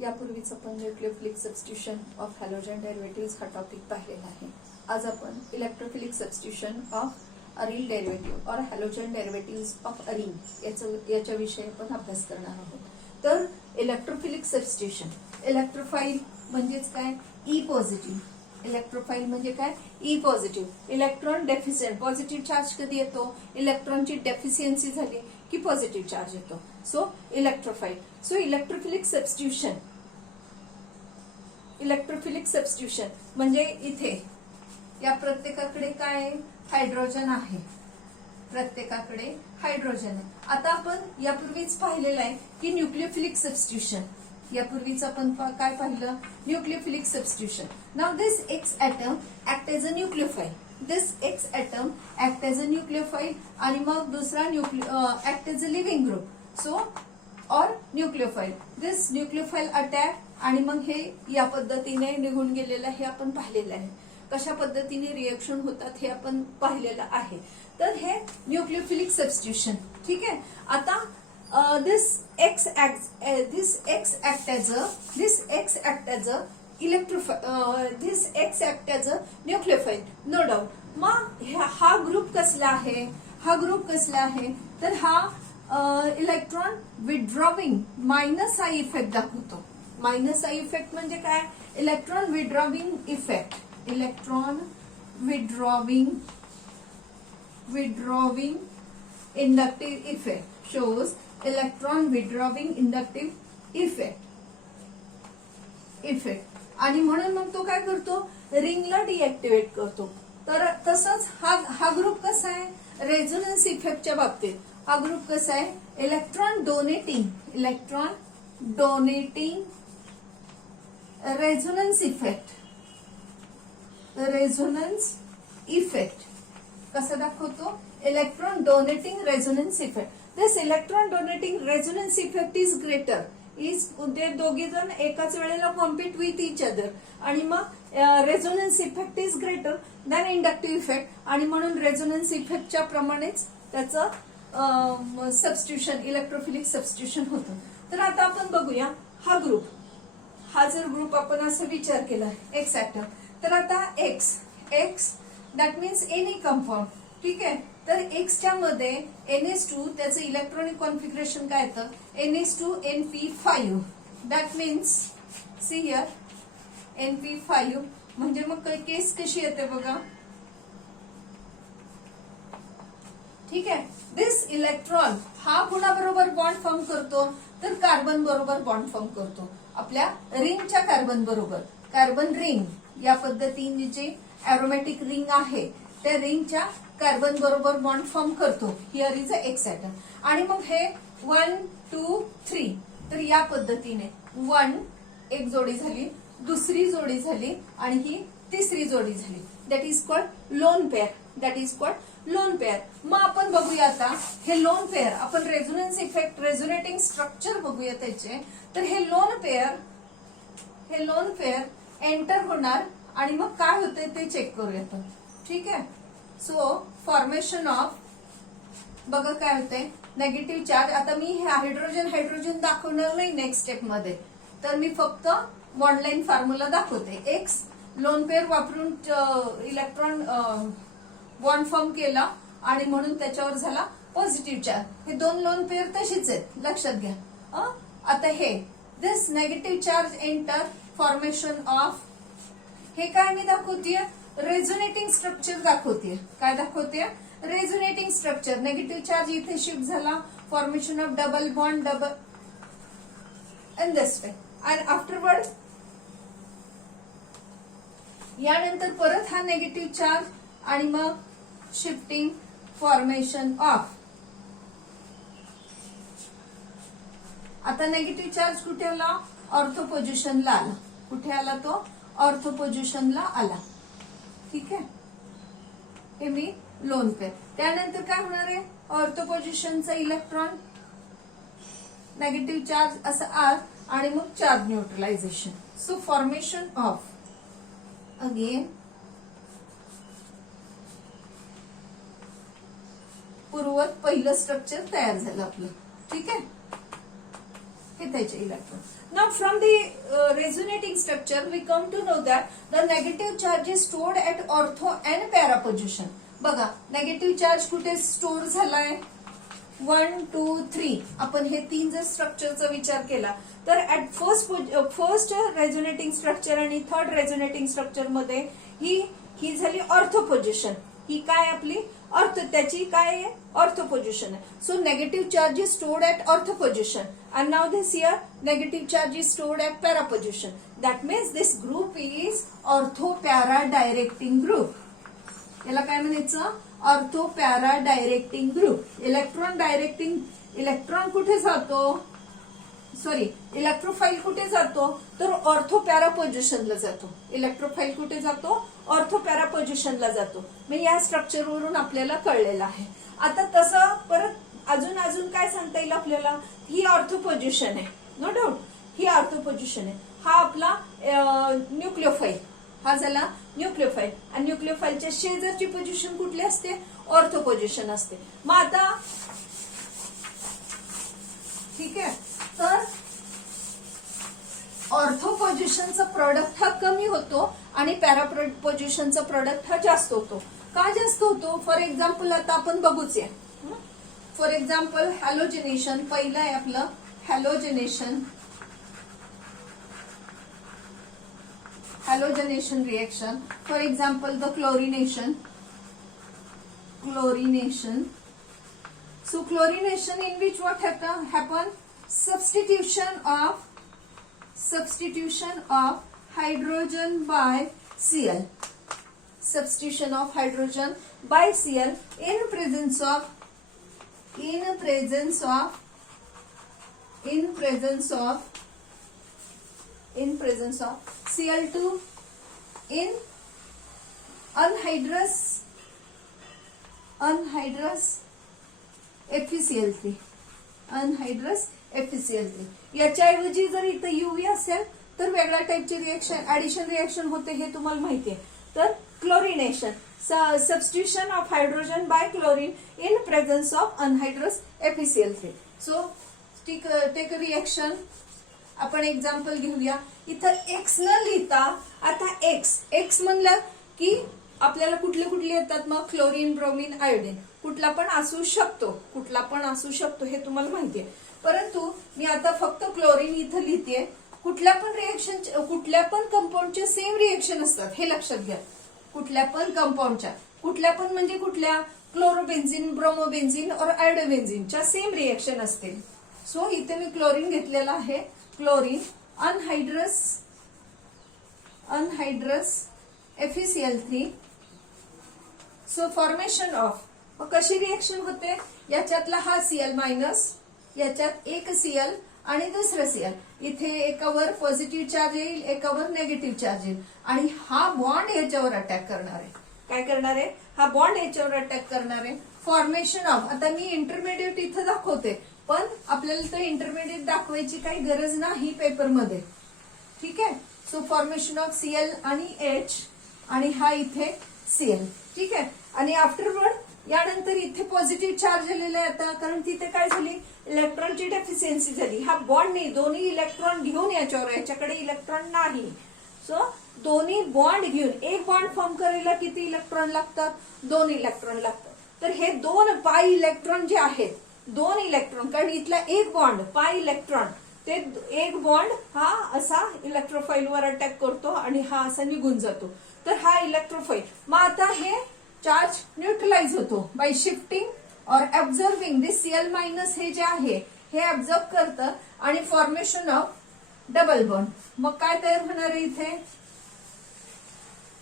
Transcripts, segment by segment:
यापूर्वीच आपण nucleophilic substitution of halogen derivative हा टॉपिक पाहिलेला आहे. आज आपण electrophilic substitution of aryl derivative और हॅलोजन डेरिव्हेटिव्ह ऑफ अरिल याच्याविषयी आपण अभ्यास करणार आहोत. तर इलेक्ट्रोफिलिक सबस्टिट्यूशन, इलेक्ट्रोफाइल म्हणजेच काय, ई पॉझिटिव्ह. इलेक्ट्रोफाइल म्हणजे काय, E positive. Electron deficient, positive charge कधी येतो, इलेक्ट्रॉनची डेफिशियन्सी झाली की पॉझिटिव्ह चार्ज येतो. So electrophile. So electrophilic substitution, electrophilic substitution म्हणजे इथे या प्रत्येकाकडे काय, हायड्रोजन आहे. प्रत्येकाकडे हायड्रोजन आहे. आता आपण यापूर्वीच पाहिलेलं आहे की न्यूक्लियोफिलिक सबस्टिट्यूशन, यापूर्वीच आपण काय पाहिलं, nucleophilic substitution. Now this X atom act as a nucleophile, this X atom act as a nucleophile आणि मग दुसरा act as a leaving group. So और न्यूक्लियोफाइल, दिस न्यूक्लियोफाइल अटॅक आणि मग हे या पद्धतीने निघून गेलेलं हे आपण पाहिलेलं आहे. कशा पद्धतीने रिएक्शन होतात हे आपण पाहिलेलं आहे. तर हे न्यूक्लियोफिलिक सबस्टिट्यूशन. ठीक आहे. आता this X acts as a nucleophile, no doubt. मग हा ग्रुप कसला आहे, हा ग्रुप कसला आहे, तर हा electron withdrawing minus I effect दाखवतो. मायनस आय इफेक्ट म्हणजे काय, electron withdrawing effect, electron withdrawing inductive effect shows electron withdrawing inductive effect आणि म्हणून मग तो काय करतो, रिंगला डिएक्टिवेट करतो. तर तसंच हा ग्रुप कसा आहे, रेझोनन्स इफेक्टच्या बाबतीत हा ग्रुप कसा आहे, इलेक्ट्रॉन डोनेटिंग रेझोनन्स इफेक्ट कसं दाखवतो, electron donating resonance effect. This electron donating resonance effect is greater, ते दोघे जण एकाच वेळेला कॉम्पीट विथ इच अदर आणि मग resonance effect is greater than inductive effect आणि म्हणून रेझोनन्स इफेक्टच्या प्रमाणेच त्याचं सबस्टिट्यूशन, इलेक्ट्रोफिलिक सबस्टिट्यूशन होतं. तर आता आपण बघूया हा ग्रुप, हा जर ग्रुप आपण असं विचार केला एक्स ॲटम, तर आता x that means any compound. ठीक आहे. तर एक्सच्या मध्ये NH2 त्याचं इलेक्ट्रॉनिक कॉन्फिगरेशन काय येतं, NH2NP5. That means see here NP5 म्हणजे मग केस कशी येते बघा. ठीक आहे. दिस इलेक्ट्रॉन हा कुणाबरोबर बॉन्ड फॉर्म करतो, तर कार्बन बरोबर बॉन्ड फॉर्म करतो, आपल्या रिंगच्या कार्बन बरोबर. कार्बन रिंग या पद्धतीने जी एरोमॅटिक रिंग आहे त्या रिंगच्या कार्बन बरोबर बॉन्ड फॉर्म करतो. Here is a X atom आणि मग हे 1 2 3, तर या पद्धतीने 1 एक जोडी झाली, दुसरी जोडी झाली आणि ही तिसरी जोडी झाली. That is called lone pair. मग आपण बघूया आता हे लोन पेअर, आपण रेझोनन्स इफेक्ट, रेझोनेटिंग स्ट्रक्चर बघूया त्याचे. तर हे लोन पेअर एंटर होणार आणि मग काय होतंय ते चेक करूया आपण. ठीक आहे. सो फॉर्मेशन ऑफ, बघा काय होतंय, नेगेटिव्ह चार्ज. आता मी हे हायड्रोजन दाखवणार नाही नेक्स्ट स्टेप मध्ये, तर मी फक्त बॉन्डलाईन फॉर्म्युला दाखवते. एक्स लोन पेअर वापरून इलेक्ट्रॉन बॉन्ड फॉर्म केला आणि म्हणून त्याच्यावर झाला पॉझिटिव्ह चार्ज. हे दोन लोन पेअर तशीच आहेत, लक्षात घ्या. आता हे this negative charge enter, formation of, हे काय मी दाखवतीये, रेझोनेटिंग स्ट्रक्चर दाखवतीये. काय दाखवते, रेझोनेटिंग स्ट्रक्चर. नेगेटिव्ह चार्ज इथे शिफ्ट झाला, formation of double bond, in this way. And afterward यानंतर परत हा नेगेटिव्ह चार्ज आणि मग शिफ्टिंग, फॉर्मेशन ऑफ. आता नेगेटिव्ह चार्ज कुठे आला, ऑर्थो पोझिशनला आला. कुठे आला तो, ऑर्थो पोझिशनला आला. ठीक आहे. हे मी लोन पेअर. त्यानंतर काय होणार आहे, ऑर्थो पोझिशनचा इलेक्ट्रॉन, नेगेटिव्ह चार्ज असं आर आणि मग charge neutralisation. So formation of, again पूर्वत पहिलं स्ट्रक्चर तयार झालं आपलं. ठीक आहे. हे त्याचे electron. Now from the resonating structure we come to know that the negative charge is stored at ortho and para position. बघा नेगेटिव्ह चार्ज कुठे स्टोअर झालाय 1 2 3. आपण हे 3 जर स्ट्रक्चरचा विचार केला तर ऍट फर्स्ट रेझोनेटिंग स्ट्रक्चर आणि थर्ड रेझोनेटिंग स्ट्रक्चर मध्ये ही झाली ऑर्थो पोझिशन. ही काय आपली त्याची काय आहे ऑर्थो पोझिशन आहे. So negative charge is stored at ortho position and now this here negative charge is stored at para position. That means this group is ortho para directing group. याला काय म्हणायचं ortho para directing group. Electron कुठे जातो इलेक्ट्रोफाईल कुठे जातो तर ortho para पोझिशनला जातो. इलेक्ट्रोफाईल कुठे जातो ऑर्थो पॅरा पोझिशनला जातो. मग या स्ट्रक्चरवरून आपल्याला कळलेलं आहे. आता तसं परत अजून काय सांगता येईल आपल्याला. ही ऑर्थो पोझिशन आहे नो डाऊट. ही ऑर्थो पोझिशन आहे. हा आपला न्यूक्लिओफाईल. हा झाला न्यूक्लिओफाईल आणि न्यूक्लिओफाईलच्या शेजारची पोझिशन कुठली असते ऑर्थो पोझिशन असते. मग आता ठीक आहे तर ऑर्थो पोझिशनचा प्रोडक्ट हा कमी होतो आणि पॅरा पोझिशनचा प्रोडक्ट हा जास्त होतो. का जास्त होतो फॉर एक्झाम्पल आता आपण बघूच या. फॉर एक्झाम्पल हॅलोजिनेशन पहिलं आहे आपलं हॅलोजिनेशन reaction. For example, the chlorination. So chlorination in which what happen? Substitution of hydrogen by Cl. Substitution of hydrogen by Cl in presence of Cl2 in anhydrous FeCl3. याच्याऐवजी जर इथं UV असेल तर वेगळ्या टाईपची reaction addition reaction होते हे तुम्हाला माहितीये. तर chlorination substitution of hydrogen by chlorine in presence of anhydrous FeCl3. So take reaction. आपण एक्झाम्पल घेऊया. इथं एक्स न लिहिता आता एक्स म्हणलं की आपल्याला कुठले येतात मग क्लोरीन ब्रोमीन आयोडीन कुठला पण असू शकतो हे तुम्हाला माहितीये. परंतु मी आता फक्त क्लोरीन इथं लिहिते. कुठल्या पण कंपाऊंडचे सेम रिएक्शन असतात हे लक्षात घ्या. कुठल्या पण म्हणजे कुठल्या क्लोरोबेन्झिन ब्रोमोबेन्झिन और आयोडोबेन्झिनच्या सेम रिएक्शन असते. सो इथे मी क्लोरीन घेतलेला आहे. Chlorine anhydrous FeCl3. So formation of कशी रिएक्शन होते याच्यातला हा Cl मायनस याच्यात एक Cl आणि दुसरं Cl. इथे एकावर पॉझिटिव्ह चार्ज येईल एकावर नेगेटिव्ह चार्ज येईल आणि हा बॉन्ड याच्यावर अटॅक करणार आहे. काय करणार आहे हा बॉन्ड याच्यावर अटॅक करणार आहे. फॉर्मेशन ऑफ आता मी इंटरमिडिएट इथं दाखवते पण आपल्याला तो इंटरमिडिएट दाखवायची काही गरज नाही पेपरमध्ये. ठीक आहे. सो फॉर्मेशन ऑफ Cl आणि H आणि हा इथे Cl. ठीक आहे. आणि आफ्टरवर्ड यानंतर इथे पॉझिटिव्ह चार्ज आलेला आहे आता कारण तिथे काय झाली इलेक्ट्रॉनची डेफिशियन्सी झाली. हा बॉन्ड नाही दोन्ही इलेक्ट्रॉन घेऊन याच्याकडे इलेक्ट्रॉन नाही. सो दोन्ही बॉन्ड घेऊन एक बॉन्ड फॉर्म करायला किती इलेक्ट्रॉन लागतात 2 इलेक्ट्रॉन लागतात. तर हे 2 पाय इलेक्ट्रॉन जे आहेत 2 इलेक्ट्रॉन कारण इथला एक बॉन्ड पाय इलेक्ट्रॉन ते एक बॉन्ड हा असा इलेक्ट्रोफाईलवर अटॅक करतो आणि हा असा निघून जातो. तर हा इलेक्ट्रोफाईल मग आता हे चार्ज न्यूट्रलाइज होतो बाय शिफ्टिंग और ऑब्झर्विंग दिस Cl मायनस हे जे आहे हे ऑब्झर्व करतं आणि फॉर्मेशन ऑफ डबल बॉन्ड. मग काय तयार होणार आहे इथे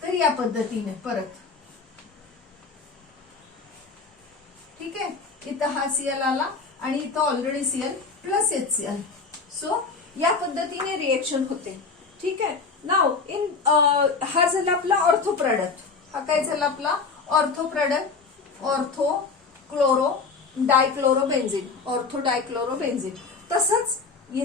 तर या पद्धतीने परत. ठीक आहे. इथं हा Cl आला आणि इथं already Cl plus HCl. So या पद्धतीने रिएक्शन होते. ठीक आहे. नाव इन हा झाला आपला ऑर्थो प्रोडक्ट. हा काय झाला आपला ऑर्थो प्रोडक्ट ऑर्थो क्लोरो डायक्लोरोबेन्झिन. तसंच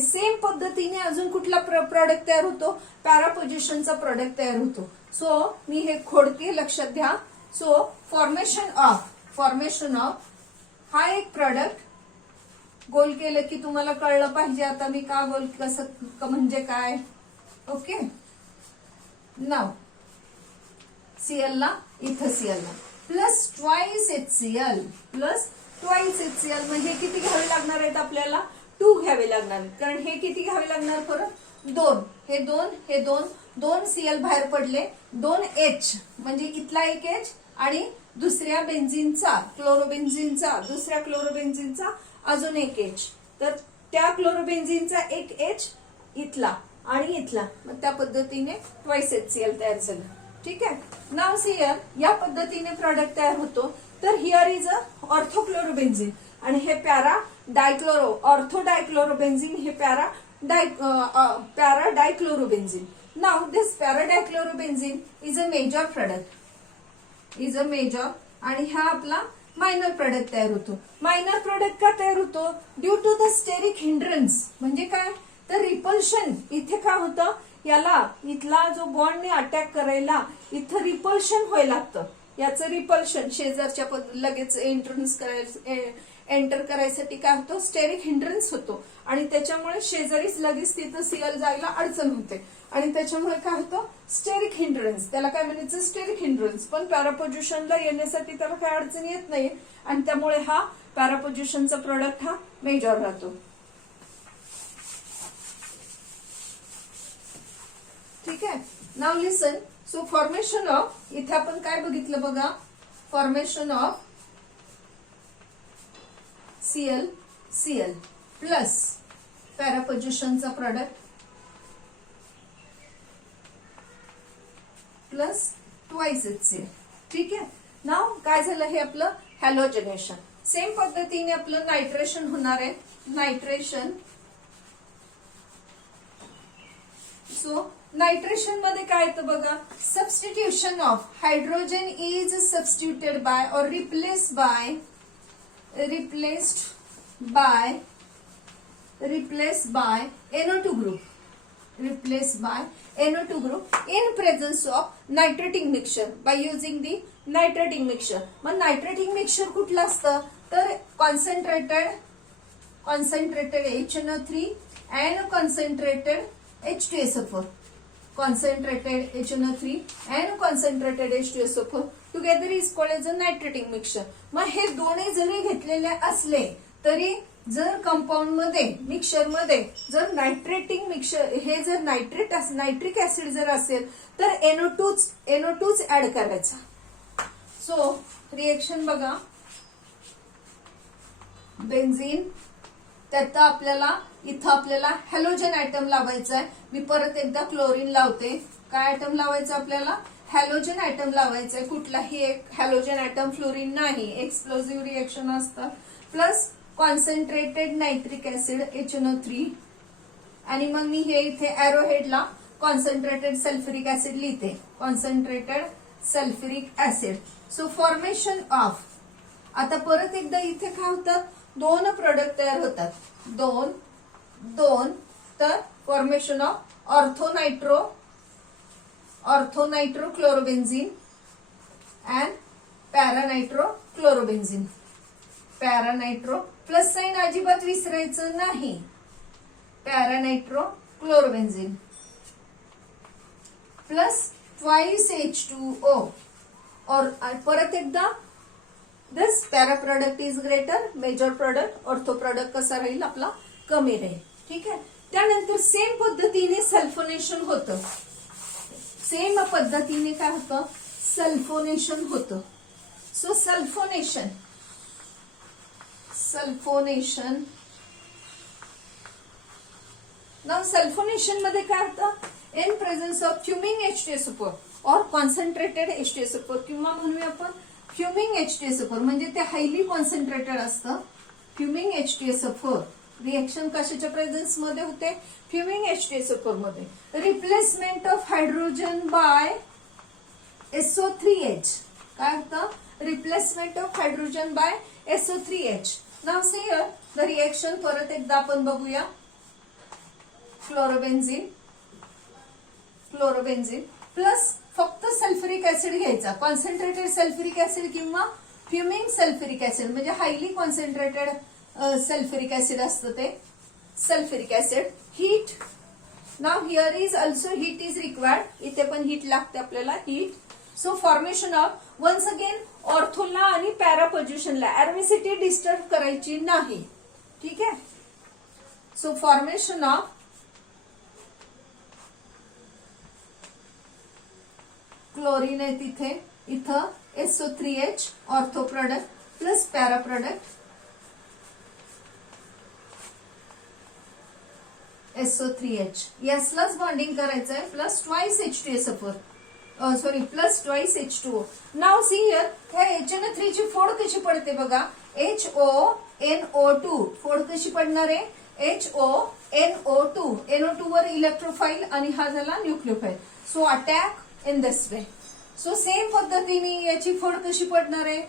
सेम पद्धतीने अजून कुठला प्रोडक्ट तयार होतो पॅरा पोझिशनचा प्रोडक्ट तयार होतो. सो मी हे खोडते लक्षात घ्या. सो फॉर्मेशन ऑफ हा एक प्रोडक्ट गोल केलं की तुम्हाला कळलं पाहिजे आता मी का गोल कसं म्हणजे काय. ओके, नाव Cl ला इथं Cl ला plus twice HCl plus twice HCl म्हणजे किती घ्यावे लागणार आहेत आपल्याला 2 घ्यावे लागणार आहेत. कारण हे किती घ्यावे लागणार परत 2, हे 2 हे 2 Cl बाहेर पडले, 2 H म्हणजे इथला एक H आणि दुसऱ्या बेन्झीनचा क्लोरोबेन्झीनचा दुसऱ्या क्लोरोबेन्झीनचा अजून एक H, तर त्या क्लोरोबेन्झीनचा एक H इथला आणि इथला, मग त्या पद्धतीने ट्वाइस HCl तयार झालं. ठीक आहे, नाव हियर या पद्धतीने प्रॉडक्ट तयार होतो. तर हियर इज अ ऑर्थोक्लोरोबेन्झीन आणि हे पॅरा डायक्लोरो ऑर्थो डायक्लोरोबेन्झीन हे para dichlorobenzene. Now this para dichlorobenzene is a major product आणि हा आपला मायनर प्रोडक्ट तयार होतो. मायनर प्रोडक्ट का तयार होतो? Due to the steric hindrance. म्हणजे काय तर रिपल्शन. इथे काय होतं, याला इथला जो बॉन्डने अटॅक करायला इथं रिपल्शन व्हायला लागतं. याचं रिपल्शन शेजारच्या लगेच एंटर करायसाठी काय होतं, स्टेरिक हिंड्रन्स होतो आणि त्याच्यामुळे शेजारीच लगेच तिथं Cl जायला अडचण होते आणि त्याच्यामुळे काय होतं स्टेरिक हिंड्रन्स. त्याला काय म्हणायचं स्टेरिक हिंड्रन्स. पण पॅरापोजिशनला येण्यासाठी त्याला काय अडचण येत नाही आणि त्यामुळे हा पॅरापोजिशनचा प्रोडक्ट हा मेजर राहतो. ठीक आहे, now listen. So formation of, इथे आपण काय बघितलं बघा, फॉर्मेशन ऑफ Cl प्लस पॅरापोजिशनचा प्रोडक्ट प्लस ट्वाइस HCl. ठीक आहे, नाव काय झालं हे आपलं हॅलोजनेशन. सेम पद्धतीने आपलं नायट्रेशन होणार आहे. नायट्रेशन. सो नायट्रेशन मध्ये काय येतं बघा, substitution of hydrogen is substituted by or replaced by NO2 group. Replaced by NO2 group in presence of nitrating mixture by using the nitrating mixture. मग नायट्रेटिंग मिक्सचर कुठलं असतं तर concentrated HNO3 and concentrated H2SO4. Concentrated HNO3 and concentrated H2SO4 together is called as a nitrating mixture. मग हे दोन्ही जरी घेतलेले असले तरी जर कंपाऊंड मध्ये मिक्सचर मध्ये जर नायट्रेटिंग मिक्सचर हे जर नायट्रिक ऍसिड जर असेल तर NO2 ऍड करायचा. सो रिएक्शन बघा, बेन्झीन त्यात इथं आपल्याला हॅलोजन आयटम लावायचा आहे. मी परत एकदा क्लोरीन लावते. काय आयटम लावायचं आपल्याला, हॅलोजन आयटम लावायचा आहे. कुठलाही एक हॅलोजन आयटम, फ्लोरीन नाही, एक्सप्लोजिव्ह रिएक्शन असतं. Plus concentrated nitric acid HNO3 आणि मग मी हे इथे एरोहेडला कॉन्सन्ट्रेटेड सल्फ्युरिक ऍसिड लिहिते. Concentrated sulphuric acid. So formation of, आता परत एकदा इथे काय होतात, 2 प्रोडक्ट तयार होतात. दोन तर formation of orthonitro chlorobenzene and paranitro chlorobenzene. Paranitro plus sign अजिबात विसरायचं नाही. Paranitro chlorobenzene plus twice H2O. और परत एकदा this para product is greater, major product, ortho product कसा राहील आपला कमी राहील. ठीक आहे, त्यानंतर सेम पद्धतीने सल्फोनेशन होतं. सेम पद्धतीने काय होतं, सल्फोनेशन होतं. सो सल्फोनेशन नाव सल्फोनेशन मध्ये काय होतं, इन प्रेझन्स ऑफ फ्युमिंग H2SO4 और कॉन्सन्ट्रेटेड H2SO4 किंवा म्हणूया आपण फ्युमिंग H2SO4 म्हणजे ते हायली कॉन्सन्ट्रेटेड असतं. फ्युमिंग H2SO4 रिएक्शन कशाच्या प्रेझन्स मध्ये होते, फ्युमिंग H2SO4 मध्ये. Replacement of hydrogen by SO3H. काय होतं, replacement of hydrogen by SO3H. Now see here the reaction परत एकदा आपण बघूया. क्लोरोबेन्झीन प्लस फक्त सल्फ्युरिक ऍसिड घ्यायचा, कॉन्सन्ट्रेटेड सल्फ्युरिक ऍसिड किंवा फ्युमिंग सल्फ्युरिक ऍसिड म्हणजे हायली कॉन्सन्ट्रेटेड सल्फ्युरिक ऍसिड असतं ते sulphuric acid. Heat, now here is also heat is required, इथे पण हीट लागते आपल्याला heat. So formation of, once again ऑर्थोला आणि पॅरा पोझिशनला एरोमेसिटी डिस्टर्ब करायची नाही. ठीक आहे. सो फॉर्मेशन ऑफ क्लोरीन आहे तिथे, इथं SO3H ortho product plus para product SO3H, यासलाच बॉन्डिंग करायचं आहे, plus twice H2SO4, sorry plus twice H2O. Now see here, ह्या HNO3 ची फोड कशी पडते बघा, HONO2 फोड कशी पडणार आहे, HONO2, NO2 वर इलेक्ट्रोफाईल आणि हा झाला nucleophile. So attack in this way. So same पद्धतीने याची फोड कशी पडणार आहे,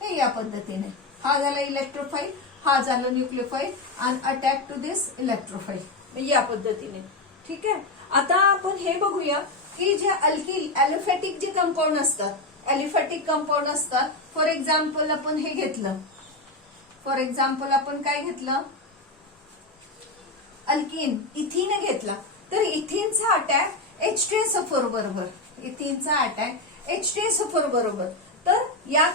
हे या पद्धतीने, हा झाला इलेक्ट्रोफाईल, हा झाला न्यूक्लिओफाईल आणि अटॅक टू दिस इलेक्ट्रोफाईल, या पद्धतीने. ठीक आहे. आता आपण हे बघूया की जे अल्किल ॲलिफॅटिक जे कंपाऊंड असतात, ॲलिफॅटिक कंपाऊंड असतात, फॉर एक्झाम्पल आपण हे घेतलं, फॉर एक्झाम्पल आपण काय घेतलं, अल्किन, इथिन घेतला, तर इथिनचा अटॅक H2SO4 बरोबर, इथिनचा अटॅक H2SO4 बरोबर. तर या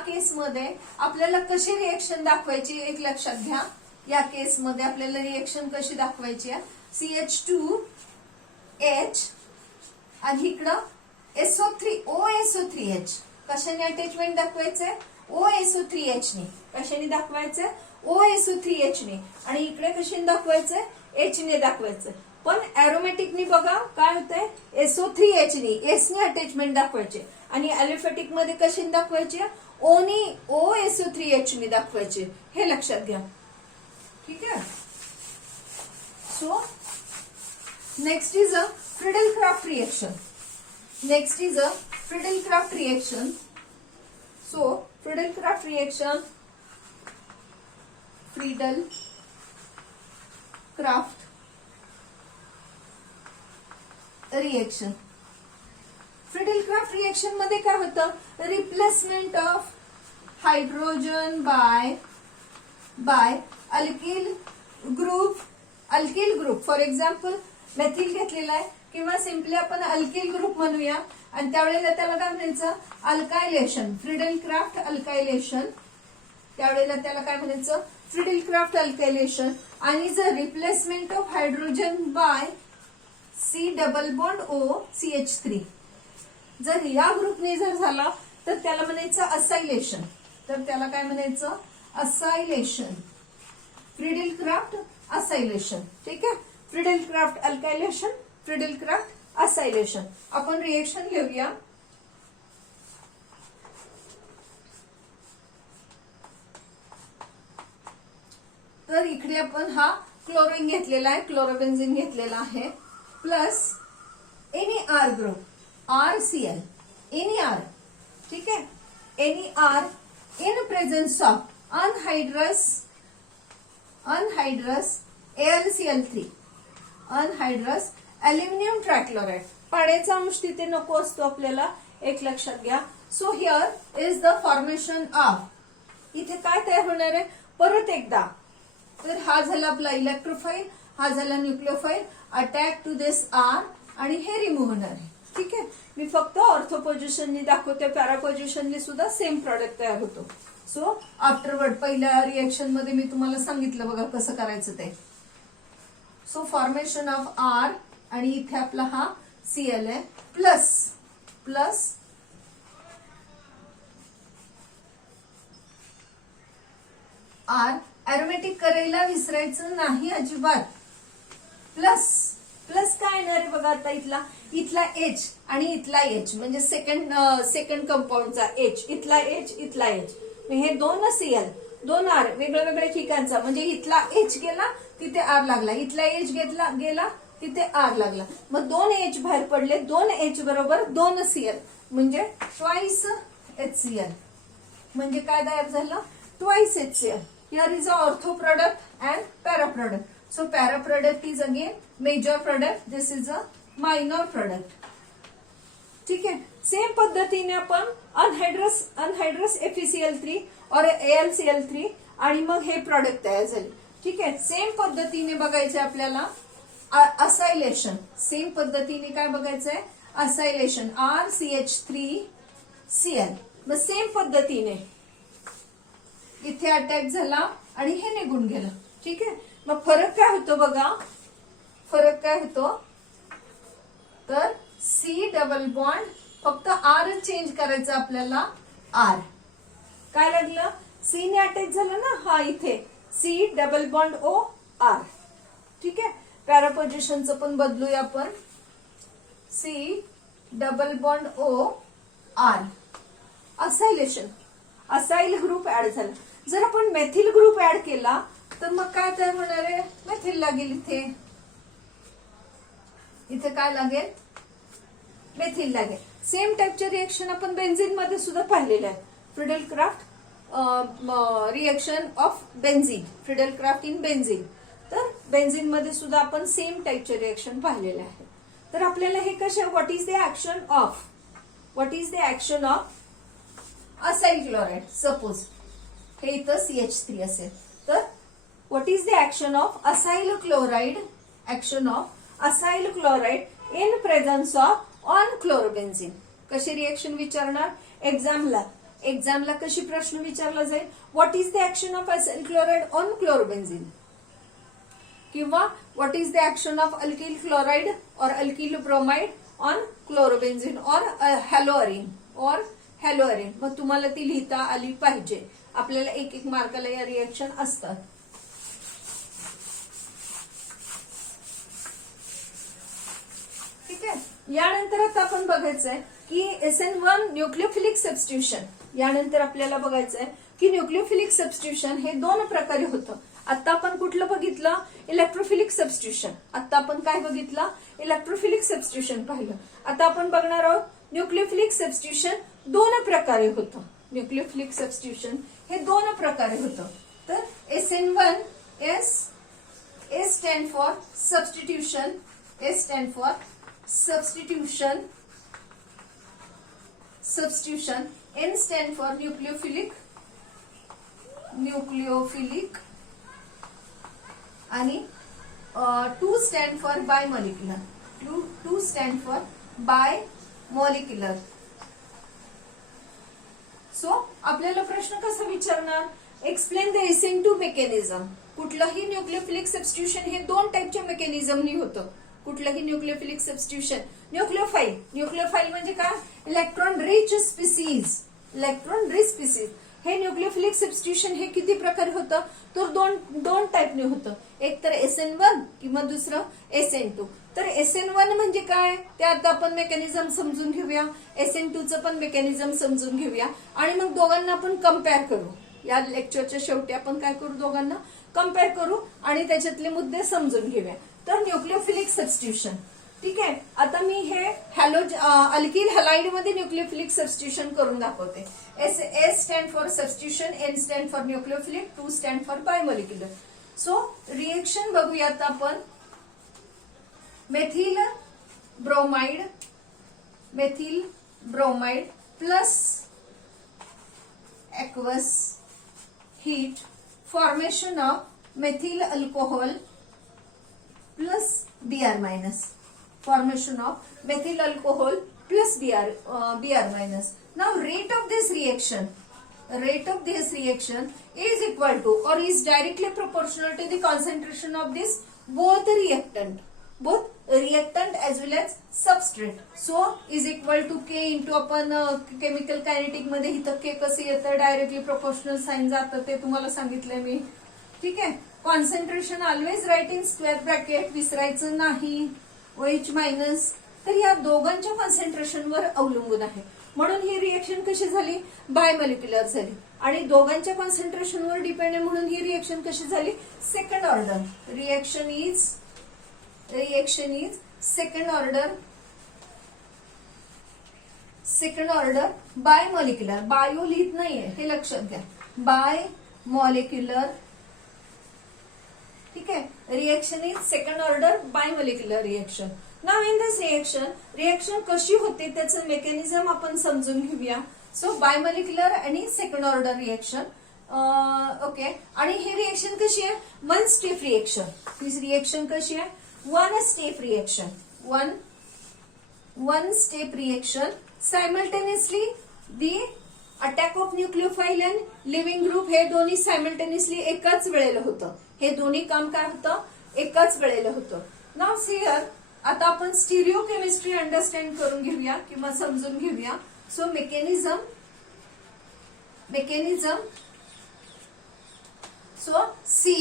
केसमध्ये आपल्याला कशी रिएक्शन दाखवायची एक लक्षात घ्या. या केसमध्ये आपल्याला रिएक्शन कशी दाखवायची आहे, CH2H आणि इकडं OSO3H, कशाने अटॅचमेंट दाखवायचंय, OSO3H ने. कशाने दाखवायचंय, OSO3H ने. आणि इकडे कशाने दाखवायचंय, H ने दाखवायचं. पण एरोमॅटिकनी बघा काय होतंय, SO3H ने, S ने अटॅचमेंट दाखवायचे, आणि ॲलिफॅटिक मध्ये कशाने दाखवायचे, OSO3H ने दाखवायचे, हे लक्षात घ्या. ठीक आहे. So next is a Friedel Crafts reaction. Next is a Friedel Crafts reaction. So Friedel Crafts reaction, Friedel Crafts reaction. Friedel Crafts reaction मध्ये काय होतं, replacement of hydrogen by alkyl group. For example methyl घेतलेला आहे, किंवा सिम्पली आपण अल्किल ग्रुप म्हणूया, आणि त्यावेळेला त्याला काय म्हणायचं, अल्कायलेशन, फ्रिडल-क्राफ्ट अल्कायलेशन. त्यावेळेला त्याला काय म्हणायचं, फ्रिडल-क्राफ्ट अल्कायलेशन. आणि जर replacement of hydrogen by C double bond O CH3, जर या ग्रुपने जर झाला तर त्याला म्हणायचं असायलेशन. तर त्याला काय म्हणायचं, असायलेशन, फ्रिडल-क्राफ्ट असायलेशन. ठीक आहे. Friedel Crafts alkylation, Friedel Crafts acylation. आपण रिएक्शन लिहूया. तर इकडे आपण हा क्लोरीन घेतलेला आहे, क्लोरोबेन्झीन घेतलेला आहे, plus any R group, RCl, any R. ठीक आहे. Any R in presence of anhydrous AlCl3, anhydrous aluminium trichloride. पाण्याचा अंश तिथे नको असतो आपल्याला, एक लक्षात घ्या. So here is the formation of, इथे काय तयार होणार आहे परत एकदा, तर हा झाला आपला इलेक्ट्रोफाईल, हा झाला nucleophile, attack to this R, आणि हे रिमूव्ह होणार आहे. ठीक आहे. मी फक्त ऑर्थो पोझिशननी दाखवते, पॅरा पोझिशननी सुद्धा सेम प्रॉडक्ट तयार होतो. सो आफ्टरवर्ड पहिल्या रिएक्शन मध्ये मी तुम्हाला सांगितलं बघा कसं करायचं ते. सो फॉर्मेशन ऑफ R, आणि इथे आपला हा Cl आहे, प्लस R. अरोमॅटिक करायला विसरायचं नाही अजिबात. प्लस काय येणार आहे बघा, आता इथला H आणि इथला H, म्हणजे सेकंड कंपाऊंडचा H, इथला H, हे दोन Cl, दोन R वेगळ्या ठिकाणचा, म्हणजे इथला H गेला तिथे R लागला, इथला H गेला तिथे R लागला, मग दोन H बाहेर पडले, दोन H बरोबर दोन Cl, म्हणजे ट्वाइस HCl. म्हणजे काय तयार झालं, twice HCl. Here is a ortho product and para product. So para product is again major product. This is a minor product. ठीक है. सेम पद्धतीने आपण अनहायड्रस FeCl3 और AlCl3 आणि मग हे प्रॉडक्ट तयार झाले. ठीक आहे. सेम पद्धतीने बघायचं आपल्याला असायलेशन. सेम पद्धतीने काय बघायचंय, असायलेशन RCH3Cl. मग सेम पद्धतीने इथे अटॅक झाला आणि हे निघून गेलं. ठीक आहे. मग फरक काय होतो बघा, फरक काय होतो तर C डबल बॉन्ड फक्त R चेंज करायचं आपल्याला, R काय लागलं, C ने अटॅच झालं ना, हा इथे C double bond O R. ठीक आहे. पॅरा पोझिशनचं पण बदलूया आपण, C double bond O R. Acylation, acyl group add झाला. जर आपण मेथिल ग्रुप ऍड केला तर मग काय तयार होणार आहे, मेथिल लागेल. इथे इथे काय लागेल, मेथिल लागेल. सेम टाईपचे रिएक्शन आपण बेन्झिन मध्ये सुद्धा पाहिलेले आहेत. Friedel Crafts reaction of benzene, Friedel craft in benzene. तर बेन्झिन मध्ये सुद्धा आपण सेम टाईपचे रिएक्शन पाहिलेले आहेत. तर आपल्याला हे कसे, what is the action of, what is the action of acyl chloride. Suppose हे इथं CH3 असेल तर what is the action of acyl chloride, action of acyl chloride in presence of on chlorobenzene. कशी रिएक्शन विचारणार एक्झामला, एक्झामला कशी प्रश्न विचारला जाईल, what is the action of acyl chloride on chlorobenzene, किंवा what is the action of alkyl chloride or alkyl bromide on chlorobenzene और हॅलोअरिन और हॅलोअरिन. मग तुम्हाला ती लिहिता आली पाहिजे. आपल्याला एक एक मार्काला या रिएक्शन असतात. ठीक आहे. यानंतर आता आपण बघायचंय की SN1 न्यूक्लियोफिलिक सबस्टिट्यूशन. यानंतर आपल्याला बघायचंय की न्यूक्लियोफिलिक सबस्टिट्यूशन हे दोन प्रकारे होतं. आता आपण कुठलं बघितलं, इलेक्ट्रोफिलिक सबस्टिट्यूशन. आता आपण काय बघितलं, इलेक्ट्रोफिलिक सबस्टिट्यूशन पाहिलं. आता आपण बघणार आहोत न्यूक्लियोफिलिक सबस्टिट्यूशन दोन प्रकारे होतं. न्यूक्लियोफिलिक सबस्टिट्यूशन हे दोन प्रकारे होतं. तर SN1, S stand for substitution, S stand for substitution, N stand for nucleophilic, आणि 2 stand for bimolecular, 2 stand for bimolecular. So आपल्याला प्रश्न कसा विचारणार, एक्सप्लेन द SN2 मेकॅनिझम. कुठलंही न्यूक्लियोफिलिक सबस्टिट्यूशन हे दोन टाईपच्या मेकॅनिझमनी होतं. कुठलंही न्यूक्लियोफिलिक सबस्टिट्यूशन, न्यूक्लियोफाईल म्हणजे काय, electron rich species, electron rich species. हे न्यूक्लियोफिलिक सबस्टिट्यूशन हे किती प्रकारे होतं, तर दोन टाईपने होतं. एक तर SN1 किंवा दुसरं SN2. तर SN1 म्हणजे काय, ते आता आपण मेकॅनिझम समजून घेऊया. SN2चं पण मेकॅनिझम समजून घेऊया आणि मग दोघांना आपण कम्पेअर करू. या लेक्चरच्या शेवटी आपण काय करू, दोघांना कम्पेअर करू आणि त्याच्यातले मुद्दे समजून घेऊया. तर न्यूक्लियोफिलिक सबस्टिट्यूशन. ठीक आहे. आता मी हे अल्किल हॅलाइड मध्ये न्यूक्लियोफिलिक सबस्टिट्यूशन करून दाखवते. S stand for substitution, N stand for nucleophilic, 2 stand for biomolecular. So reaction बघूयात आपण. Methyl bromide plus aqueous heat, formation of methyl alcohol plus Br minus, formation of methyl alcohol plus Br minus. Now rate of this reaction is equal to or is directly proportional to the concentration of this both reactant as well as substrate. So is equal to K into आपण chemical kinetic मध्ये इथं K कसं येतं, directly proportional sign जातं, ते तुम्हाला सांगितलंय मी. ठीक आहे. Concentration always write in square bracket, विसरायचं नाही. OH minus. तर या दोघांच्या कॉन्सन्ट्रेशनवर अवलंबून आहे. म्हणून ही रिएक्शन कशी झाली, बायमॉलिक्युलर झाली. आणि दोघांच्या कॉन्सन्ट्रेशनवर डिपेंड आहे म्हणून ही रिएक्शन कशी झाली, second order. Reaction is second order bimolecular. Bio लिहित नाहीये, हे लक्षात घ्या. बायमॉलिक्युलर. ठीक आहे. Reaction is second order bimolecular reaction. Now in this reaction कशी होते त्याचं मेकॅनिझम आपण समजून घेऊया. सो बायमॉलिक्युलर आणि सेकंड ऑर्डर रिएक्शन. ओके. आणि ही रिएक्शन कशी आहे? One step reaction. ही रिएक्शन कशी आहे? One step reaction. One step reaction. Simultaneously the attack of nucleophile and leaving group हे दोन्ही सायमल्टेनियसली एकाच वेळेला होतं. हे दोन्ही काम काय होतं? एकाच वेळेला होतं. नाव हिअर आता आपण स्टिरिओ केमिस्ट्री अंडरस्टँड करून घेऊया किंवा समजून घेऊया. सो मेकॅनिझम सो सी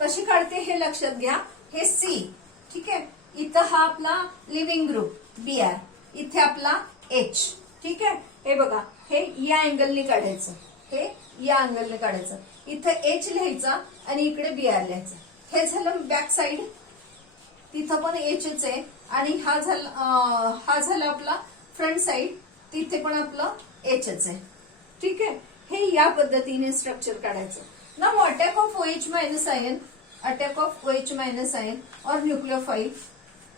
कशी काढते हे लक्षात घ्या. हे सी, ठीक आहे. इथं हा आपला लिव्हिंग ग्रुप Br, इथे आपला H, ठीक आहे. हे बघा, हे या अँगलने काढायचं, हे या अँगलने काढायचं. इथं H लिहायचा आणि इकडे Br लिहायचं. हे झालं बॅक साइड, तिथं पण Hच आहे. आणि हा झाला आपला फ्रंट साइड, तिथे पण आपलं Hच आहे, ठीक आहे. हे या पद्धतीने स्ट्रक्चर काढायचं. Now attack of OH minus ion or nucleophile,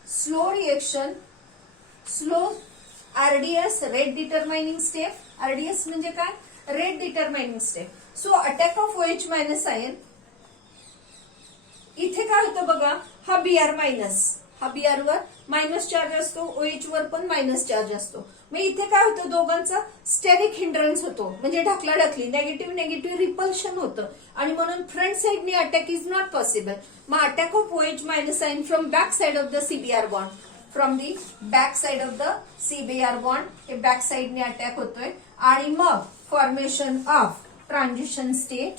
slow reaction, slow RDS rate determining step. RDS म्हणजे काय? Rate determining step. So attack of OH minus ion, इथे काय होतं बघा, हा Br मायनस, हा Br वर मायनस चार्ज असतो, OH वर पण मायनस चार्ज असतो. मग इथे काय होतं? दोघांचा स्टेरिक हिंड्रन्स होतो, म्हणजे ढकलाढकली, नेगेटिव्ह रिपल्शन होतं. आणि म्हणून front साइडने attack is not possible. मग attack of OH minus ion from back side of the CBr bond, from the back side of the CBr bond, हे बॅक साइडने अटॅक होतोय. आणि मग formation of transition state,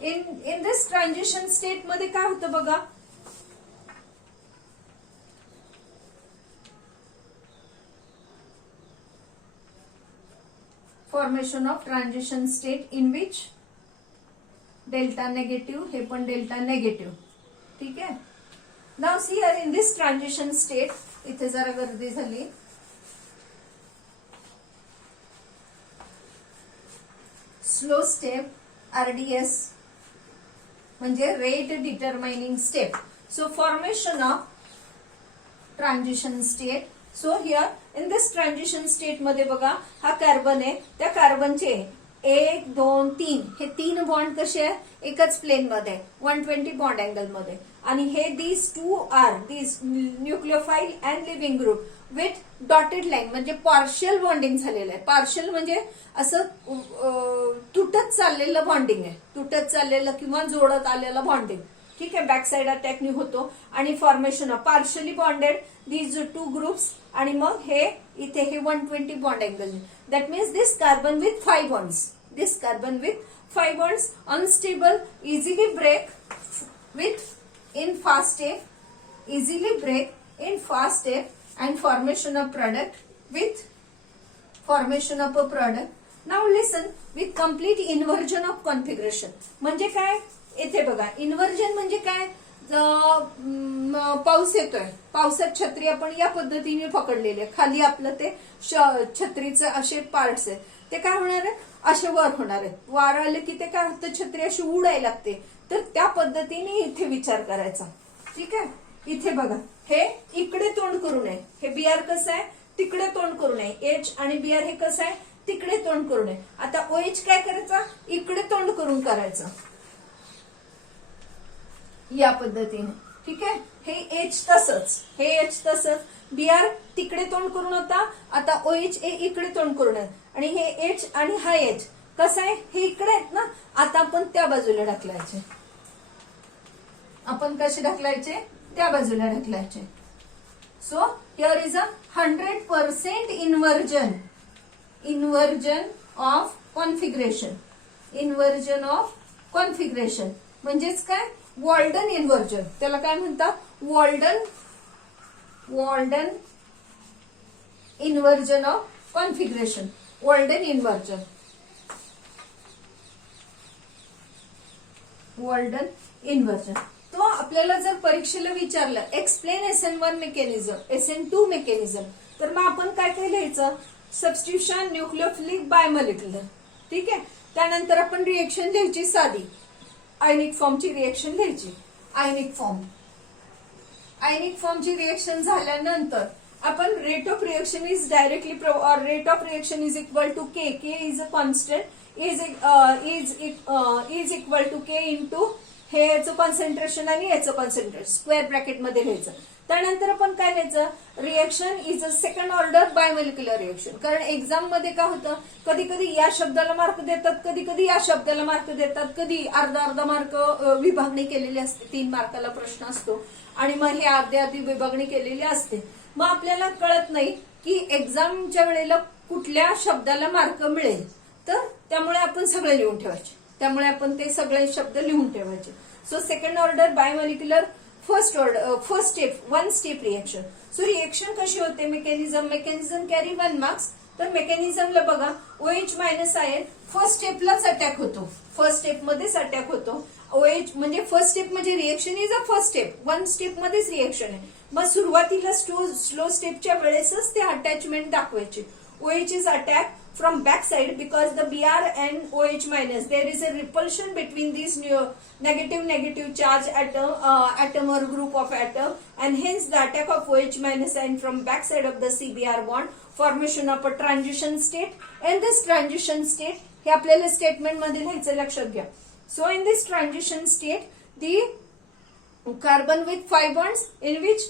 in this transition state मध्ये काय होतं बघा, formation of transition state in which delta negative, हे पण डेल्टा नेगेटिव्ह, ठीक आहे. Now see here in this transition state, इथे जरा गर्दी झाली. स्लो स्टेप RDS म्हणजे rate determining step. So formation of transition state. So here in this transition state मध्ये बघा, हा कार्बन आहे, त्या कार्बनचे 1, 2, 3 हे 3 बॉन्ड कसे आहे? एकच प्लेन मध्ये, 120 बॉन्ड अँगल मध्ये. आणि हे these two are these nucleophile and leaving group with dotted line, म्हणजे पार्शियल बॉन्डिंग झालेलं आहे. पार्शियल म्हणजे असं तुटत चाललेलं बॉन्डिंग आहे, तुटत चाललेलं किंवा जोडत आलेलं बॉन्डिंग, ठीक आहे. बॅक साइड अटॅकनी होतो. आणि formation of partially bonded these two groups. आणि मग हे इथे हे 120 bond angle. That means this carbon with 5 bonds, unstable, easily break in fast step, easily break in fast step, and formation of product with formation of a product. Now listen, with complete inversion of configuration. म्हणजे काय? इथे बघा, inversion म्हणजे काय? पाऊस येतोय, पावसात छत्री आपण या पद्धतीने पकडलेली आहे. खाली आपलं ते छत्रीचे असे पार्ट्स आहेत, ते काय होणार आहे? असे वर होणार आहेत. वारं आले की ते काय होतं? छत्री अशी उडायला लागते. तर त्या पद्धतीने इथे विचार करायचा, ठीक आहे. इथे बघा, हे इकडे तोंड करू नये. हे Br कसं आहे? तिकडे तोंड करू नये. H आणि Br हे कसं आहे? तिकडे तोंड करू नये. आता OH काय करायचा? इकडे तोंड करून करायचं, या पद्धतीने, ठीक आहे. हे H तसंच, Br तिकडे तोंड करून होता, आता OH इकडे तोंड करून आहे. आणि हे H आणि हा H कसं आहे? हे इकडे आहेत ना. आता आपण त्या बाजूला ढकलायचे. आपण कसे ढकलायचे? त्या बाजूला ढकलायचे. So here is a 100% inversion of configuration. म्हणजेच काय? Walden inversion. त्याला काय म्हणतात? Walden inversion of configuration. Walden inversion. तो आपल्याला जर परीक्षेला विचारलं explain SN1 mechanism, SN2 mechanism, तर मग आपण काय काय लिहायचं? सबस्टिट्यूशन, न्यूक्लियोफिलिक, बायमॉलिक्युलर, ठीक आहे. त्यानंतर आपण रिएक्शन लिहायची साधी. आयनिक फॉर्मची रिएक्शन लिहायची. आयनिक फॉर्मची रिएक्शन झाल्यानंतर आपण rate of reaction is directly rate of reaction is equal to K. K is a constant, is equal to K into हे याचं कॉन्सन्ट्रेशन आणि याचं कॉन्सन्ट्रेशन स्क्वेअर ब्रॅकेट मध्ये लिहायचं. त्यानंतर आपण काय लिहायचं, reaction is a second order bimolecular reaction. कारण एक्झाम मध्ये काय होतं, कधी कधी या शब्दाला मार्क देतात, कधी कधी या शब्दाला मार्क देतात, कधी अर्धा मार्क विभागणी केलेली असते, 3 मार्काला प्रश्न असतो आणि मग हे अर्धी विभागणी केलेली असते. मग आपल्याला कळत नाही की एक्झामच्या वेळेला कुठल्या शब्दाला मार्क मिळेल, तर त्यामुळे आपण सगळे लिहून ठेवायचे. त्यामुळे आपण ते सगळे शब्द लिहून ठेवायचे. So second order bimolecular first step, 1 step reaction. So reaction कशी होते, मेकॅनिझम कॅरी 1 मार्क्स. तर मेकॅनिझमला बघा, OH मायनस आयन फर्स्ट स्टेपलाच अटॅक होतो, फर्स्ट स्टेप मध्येच अटॅक होतो. OH म्हणजे फर्स्ट स्टेप म्हणजे reaction is a first step, 1 step मध्येच रिएक्शन आहे. मग सुरुवातीला स्लो स्टेपच्या वेळेसच ते अटॅचमेंट दाखवायचे. OH is attacked from backside because the Br and OH minus, there is a repulsion between these negative charge atom or group of atom, and hence the attack of OH minus and from backside of the CBr bond, formation of a transition state. And this transition state हे आपल्याला statement मध्ये लिहायचं, लक्षात घ्या. So in this transition state, the carbon with 5 bonds in which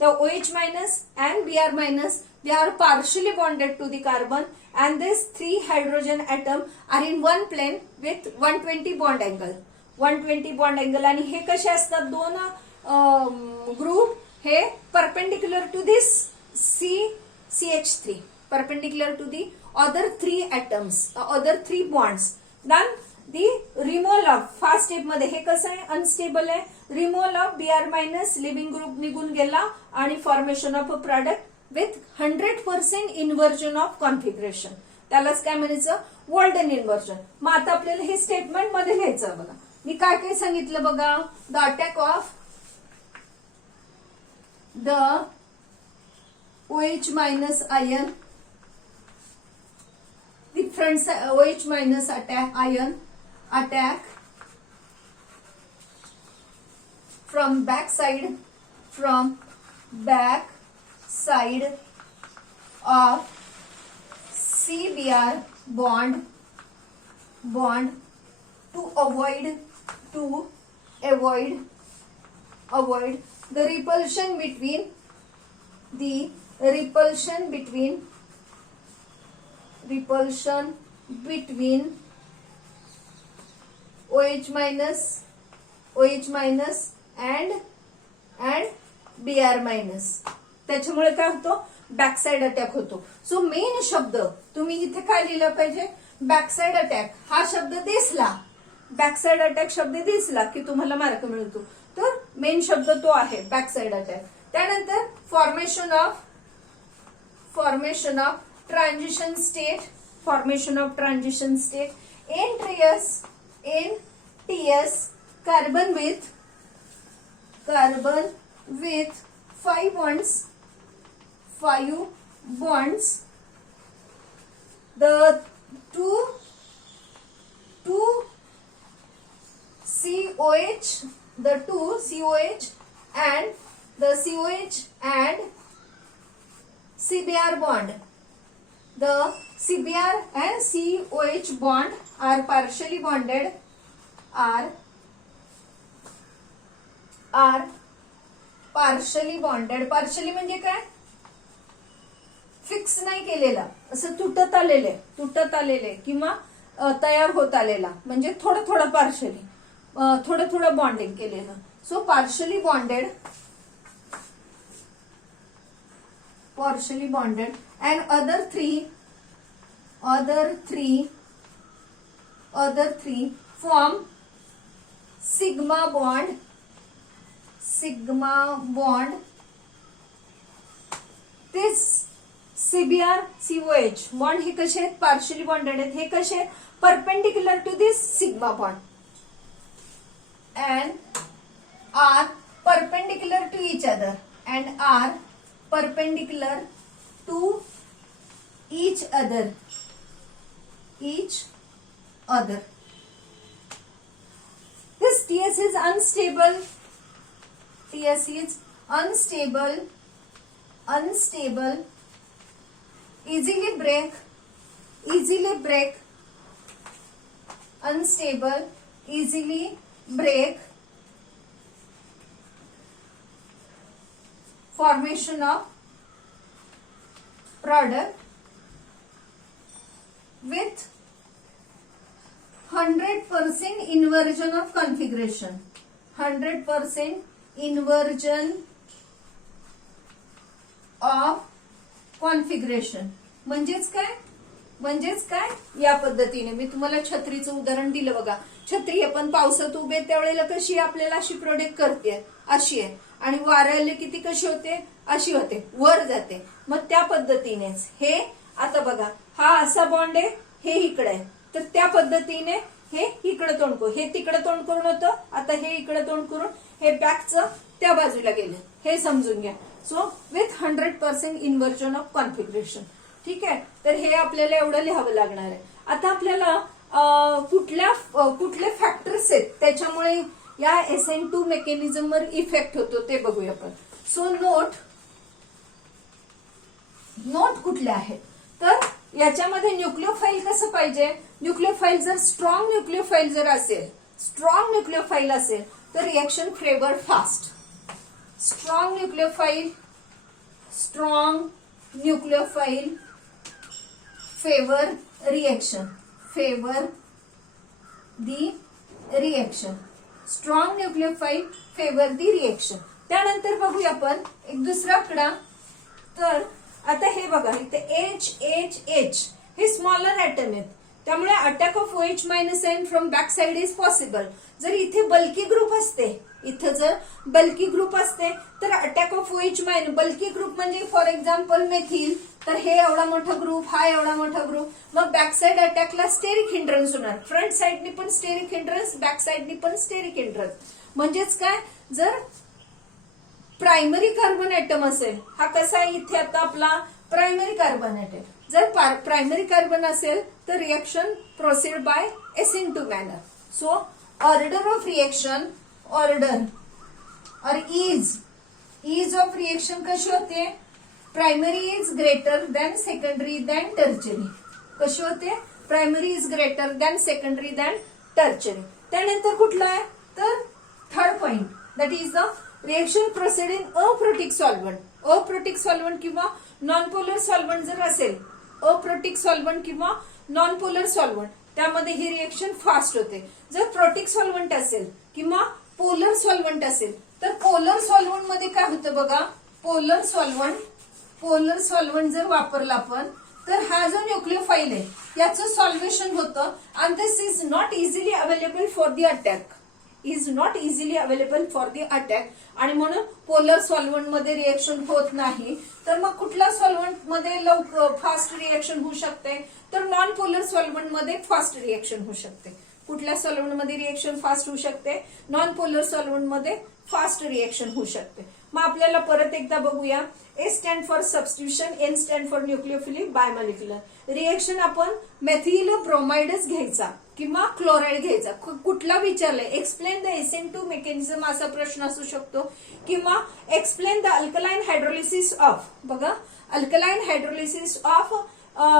the OH minus and Br minus, they are partially bonded to the carbon, and these 3 hydrogen atom are in one plane with 120 bond angle. 120 bond angle. आणि हे कसे असतात, 2 group हे perpendicular to this CH3, perpendicular to the other 3 atoms, other 3 bonds. Then the removal of first step मध्ये हे कसं आहे, unstable आहे. Removal of Br minus, living group निघून गेला आणि formation of a product with 100% inversion of configuration. त्यालाच काय म्हणायचं, वॉल्डन इन्व्हर्जन. मग आता आपल्याला हे स्टेटमेंट मध्ये लिहायचं. बघा मी काय काय सांगितलं, बघा. The attack of the OH minus ion, the front OH minus ion attack from back side of CBr bond to avoid the repulsion between OH minus and Br minus. त्याच्यामुळे काय होतो, बॅकसाइड अटॅक होतो. So main शब्द तुम्ही इथे काय लिहिलं पाहिजे, बॅकसाइड अटॅक. हा शब्द दिसला, बॅकसाइड अटॅक शब्द दिसला की तुम्हाला मार्क मिळतो. तर मेन शब्द तो आहे बॅकसाइड अटॅक. त्यानंतर formation of transition state, NTS carbon with 5 bonds, the two COH and the COH and CBr bond. The CBr and COH bond are partially bonded, are partially bonded. partially म्हणजे काय, fix नाही केलेला, असं तुटत आलेले किंवा तयार होत आलेला, म्हणजे थोडं पार्शली, थोडं बॉन्डिंग केलेलं. So partially bonded and other three form sigma bond. This CBr COH bond हे कसे आहेत, partially bonded आहेत. हे कसे आहेत, perpendicular to this sigma bond and are perpendicular to each other and are perpendicular to each other. TS is unstable. TS is unstable. Unstable. Easily break. Easily break. Unstable. Easily break. Formation of product with 100% inversion of configuration. 100% inversion of configuration. म्हणजेच काय या पद्धतीने मी तुम्हाला छत्रीचं उदाहरण दिलं बघा. छत्री आपण पावसात उभे त्यावेळेला कशी आपल्याला अशी प्रोटेक्ट करते, अशी आहे. आणि वाऱ्याला किती कशी होते, अशी होते, वर जाते. मग त्या पद्धतीनेच हे आता बघा, हा असा बॉन्ड आहे, हे इकडे आहे. तर त्या पद्धतीने हे इकडे तोंड करून, हे तिकडे तोंड करून होतं, आता हे इकडे तोंड करून हे बॅकचं त्या बाजूला गेलं. हे समजून घ्या. So with 100% inversion of configuration. ठीक आहे. तर हे आपल्याला एवढं लिहावं लागणार आहे. आता आपल्याला कुठले फॅक्टर्स आहेत त्याच्यामुळे या SN2 मेकॅनिझमवर इफेक्ट होतो ते बघूया आपण. सो नोट कुठले आहेत, तर याच्यामध्ये न्यूक्लिओफाईल कसं पाहिजे. न्यूक्लिओफाईल जर स्ट्रॉंग न्यूक्लिओफाईल जर असेल, स्ट्रॉंग न्यूक्लिओफाईल असेल तर reaction favour fast. Strong nucleophile favour reaction, favour दी रिएक्शन. स्ट्रॉंग न्यूक्लिओफाईल फेवर दी रिएक्शन. त्यानंतर बघूया आपण एक दुसरा आकडा. तर आता हे बघा, इथे H हे स्मॉलर ॲटम आहेत, त्यामुळे attack of OH minus ion from back side is possible. जर इथे बल्की ग्रुप असते, इथं जर बल्की ग्रुप असते तर attack of OH minus, bulky group म्हणजे फॉर एक्झाम्पल मेथिल, तर हे एवढा मोठा ग्रुप, हा एवढा मोठा ग्रुप, मग बॅक साइड अटॅकला स्टेरिक हिंड्रन्स होणार. फ्रंट साइडनी पण स्टेरिक हिंड्रन्स, बॅक साइडनी पण स्टेरिक हिंड्रन्स. म्हणजेच काय, जर प्रायमरी कार्बन ॲटम असेल, हा कसा आहे इथे आता आपला प्रायमरी कार्बन ॲटम, जर प्रायमरी कार्बन असेल तर reaction proceed bye SN2 manner. So order of reaction, order और ईज ऑफ रिएक्शन कशी होते, primary is greater than secondary than tertiary. कशी होते, primary is greater than secondary than tertiary. त्यानंतर कुठला आहे, तर third point, that is the reaction proceed in aprotic solvent. Aprotic solvent किंवा नॉन पोलर सॉल्व्हंट जर असेल, अप्रोटिक सॉल्व्हंट किंवा नॉन पोलर सॉल्व्हंट, त्यामध्ये ही रिएक्शन फास्ट होते. जर प्रोटिक सॉल्व्हंट असेल किंवा पोलर सॉल्व्हंट असेल, तर पोलर सॉल्व्हंट मध्ये काय होतं बघा, पोलर सॉल्व्हंट जर वापरला आपण, तर हा जो न्यूक्लिओफाईल आहे याचं सॉल्व्हेशन होतं. And this is not easily available for the attack, आणि म्हणून पोलर सॉल्व्हंट मध्ये रिएक्शन होत नाही. तर मग कुठल्या सॉल्व्हंट मध्ये फास्ट रिएक्शन होऊ शकते, तर नॉन पोलर सॉल्व्हंट मध्ये फास्ट रिएक्शन होऊ शकते. कुठल्या सॉल्व्हंट मध्ये रिएक्शन फास्ट होऊ शकते, नॉन पोलर सॉल्व्हंट मध्ये फास्ट रिएक्शन होऊ शकते. मग आपल्याला परत एकदा बघूया. S stand for substitution, N stand for nucleophilic bimolecular. Reaction आपण मेथिल ब्रोमाइडच घ्यायचा किंवा क्लोराईड घ्यायचा. कुठला विचारलंय, एक्सप्लेन द SN2 मेकॅनिझम असा प्रश्न असू शकतो, किंवा explain the alkaline hydrolysis of, बघा alkaline hydrolysis of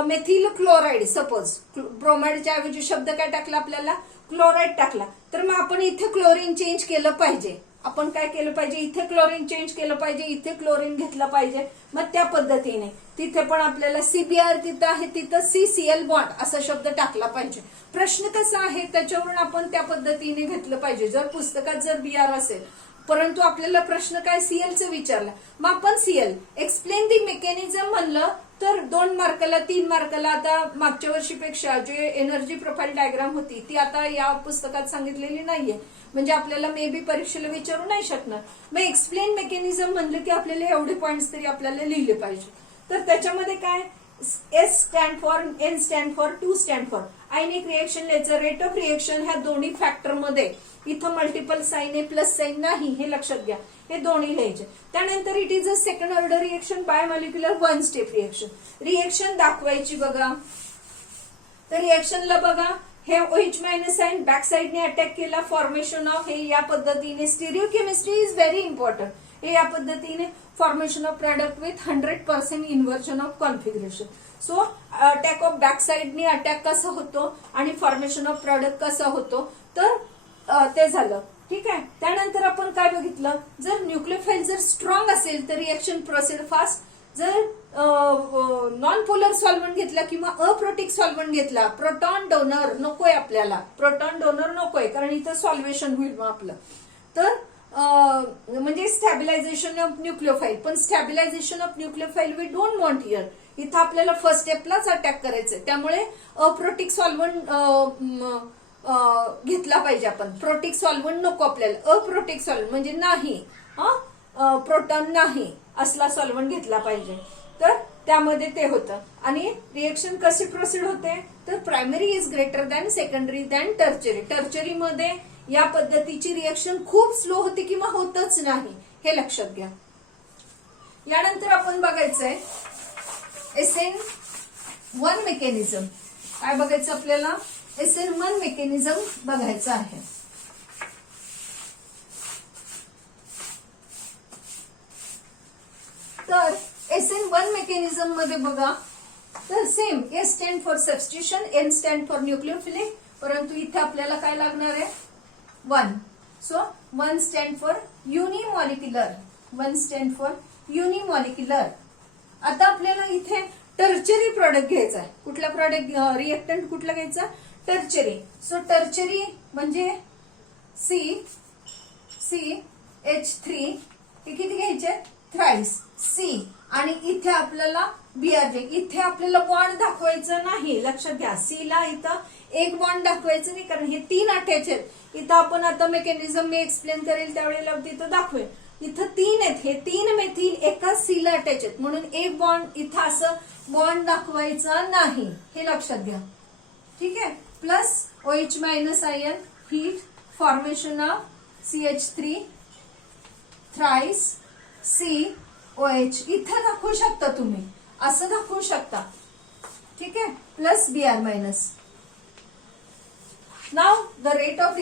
methyl chloride. Suppose ब्रोमाइडच्या ऐवजी शब्द काय टाकला आपल्याला, क्लोराईड टाकला, तर मग आपण इथे क्लोरीन चेंज केलं पाहिजे. आपण काय केलं पाहिजे, इथे क्लोरीन चेंज केलं पाहिजे, इथे क्लोरीन घेतलं पाहिजे. मग त्या पद्धतीने तिथे पण आपल्याला CBr तिथं आहे, तिथं CCl बॉन्ड असा शब्द टाकला पाहिजे. प्रश्न कसा आहे त्याच्यावरून आपण त्या पद्धतीने घेतलं पाहिजे. जर पुस्तकात जर Br असेल, परंतु आपल्याला प्रश्न काय CLचं विचारला, मग आपण CL एक्सप्लेन दी मेकॅनिझम म्हणलं तर 2 मार्काला 3 मार्काला. आता मागच्या वर्षीपेक्षा जे एनर्जी प्रोफाईल डायग्राम होती ती आता या पुस्तकात सांगितलेली नाहीये, म्हणजे आपल्याला मे बी परीक्षेला विचारू नाही शकणार. मग एक्सप्लेन मेकॅनिझम म्हणलं की आपल्याला एवढे पॉइंट्स तरी आपल्याला लिहिले पाहिजे. तर त्याच्यामध्ये काय, S stand for, N stand for, 2 stand for ionic reaction nature, rate of reaction. ह्या दोन्ही फॅक्टर मध्ये इथं मल्टिपल साईन आहे, प्लस साईन नाही, हे लक्षात घ्या. हे दोन्ही लिहायचे. त्यानंतर it is a second order reaction bimolecular 1 step reaction. Reaction दाखवायची बघा. तर रिएक्शनला बघा, हे OH मायनस आयन बॅक साइडने अटॅक केला, फॉर्मेशन ऑफ हे या पद्धतीने स्टिरियोकेमिस्ट्री इज व्हेरी इम्पॉर्टंट. हे या पद्धतीने formation of product with 100% inversion of configuration. So attack of back साइडने अटॅक कसा होतो आणि फॉर्मेशन ऑफ प्रोडक्ट कसा होतो, तर ते झालं. ठीक आहे. त्यानंतर आपण काय बघितलं, जर न्यूक्लियोफाइल जर स्ट्रॉंग असेल तर रिएक्शन प्रोसीड फास्ट. जर नॉन पोलर सॉल्व्हंट घेतला किंवा अप्रोटिक सॉल्व्हंट घेतला, प्रोटॉन डोनर नकोय आपल्याला, प्रोटॉन डोनर नकोय कारण इथं सॉल्व्हेशन होईल मग आपलं, तर म्हणजे स्टॅबिलायझेशन ऑफ न्यूक्लियोफाइल. पण stabilisation of nucleophile we don't want here. इथं आपल्याला फर्स्ट स्टेपलाच अटॅक करायचंय, त्यामुळे अप्रोटिक सॉल्व्हंट घेतला पाहिजे आपण. प्रोटिक सॉल्व्हंट नको आपल्याला, अप्रोटिक सॉल्व्हंट म्हणजे नाही, प्रोटॉन नाही असला सॉल्व्हंट घेतला पाहिजे. तर त्यामध्ये ते होतं. आणि रिएक्शन कशी प्रोसीड होते, तर primary is greater than secondary than tertiary. Tertiary मध्ये या पद्धतीची रिएक्शन खूप स्लो होते किंवा होतच नाही, हे लक्षात घ्या. यानंतर आपण बघायचंय SN1 मेकॅनिझम. काय बघायचं आपल्याला, SN1 मेकॅनिझम बघायचं आहे. तर SN1 मेकॅनिझम मध्ये बघा, तर same S stand for substitution, N stand for nucleophilic, परंतु इथे आपल्याला काय लागणार आहे 1. So 1 stand for unimolecular, 1 stand for unimolecular. आता आपल्याला इथे टर्चरी प्रोडक्ट घ्यायचा आहे. कुठला प्रोडक्ट, रिएक्टंट कुठला घ्यायचा, टर्चरी. सो टर्चरी म्हणजे CH3 हे किती घ्यायचे, थ्राइस C. आणि इथे आपल्याला BR. इथे आपल्याला बॉन्ड दाखवायचं नाही, लक्षात घ्या. C ला इथं एक बॉन्ड दाखवायचं नाही कारण हे 3 अटॅच आहेत. इथं आपण आता मेकॅनिझम मी एक्सप्लेन करेल त्यावेळेला तिथं दाखवेल. इथं 3 आहेत, हे 3 मेथिल एका C ला अटॅच आहेत, म्हणून एक बॉन्ड इथं असं बॉन्ड दाखवायचा नाही, हे लक्षात घ्या. ठीक आहे. Plus OH minus ion heat, formation of CH3 thrice COH. इथं दाखवू शकता तुम्ही, असं दाखवू शकता. ठीक आहे. Plus Br minus. Now the rate of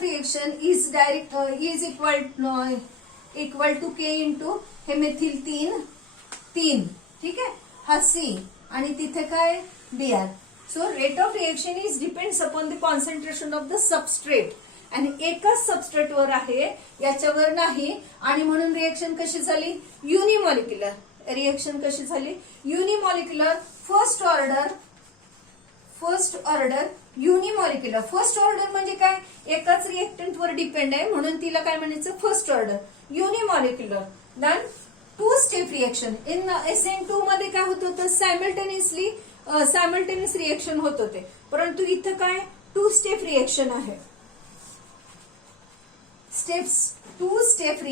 reaction is direct is equal to K into हे मेथिल 3. ठीक आहे. हा C आणि तिथे काय Br. So rate of reaction is depends upon the concentration of the substrate. आणि एकाच सबस्ट्रेटवर आहे, याच्यावर नाही, आणि म्हणून रिएक्शन कशी झाली, युनिमॉलिक्युलर. रिएक्शन कशी झाली, unimolecular. First order unimolecular. First order म्हणजे काय, एकाच रिएक्टंट वर डिपेंड आहे म्हणून तिला काय म्हणायचं, first order unimolecular. Then 2 step reaction. In SN2 मध्ये काय होत होतं, सायमल्टेनियस रिएक्शन होत होते, परंतु इथं काय 2 स्टेप रिएक्शन आहे. Two step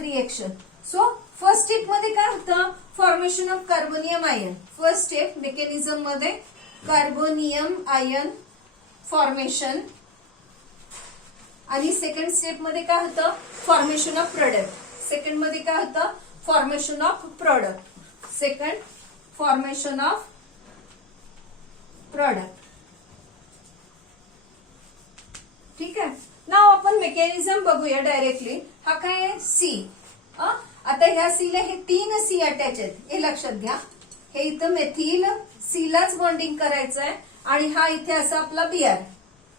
reaction. So first step मध्ये काय होतं, formation of carbonium ion. First step mechanism मध्ये कार्बोनियम आयन फॉर्मेशन. आणि सेकंड स्टेप मध्ये काय होतं, फॉर्मेशन ऑफ प्रोडक्ट. सेकंड मध्ये काय होतं, formation of product. Second formation of product. ठीक आहे. नाव आपण मेकॅनिझम बघूया डायरेक्टली. हा काय आहे, C. आता ह्या C ला हे 3 C अटॅच आहेत, हे लक्षात घ्या. हे इथं मेथिल C लाच बॉन्डिंग करायचं आहे आणि हा इथे असा आपला Br.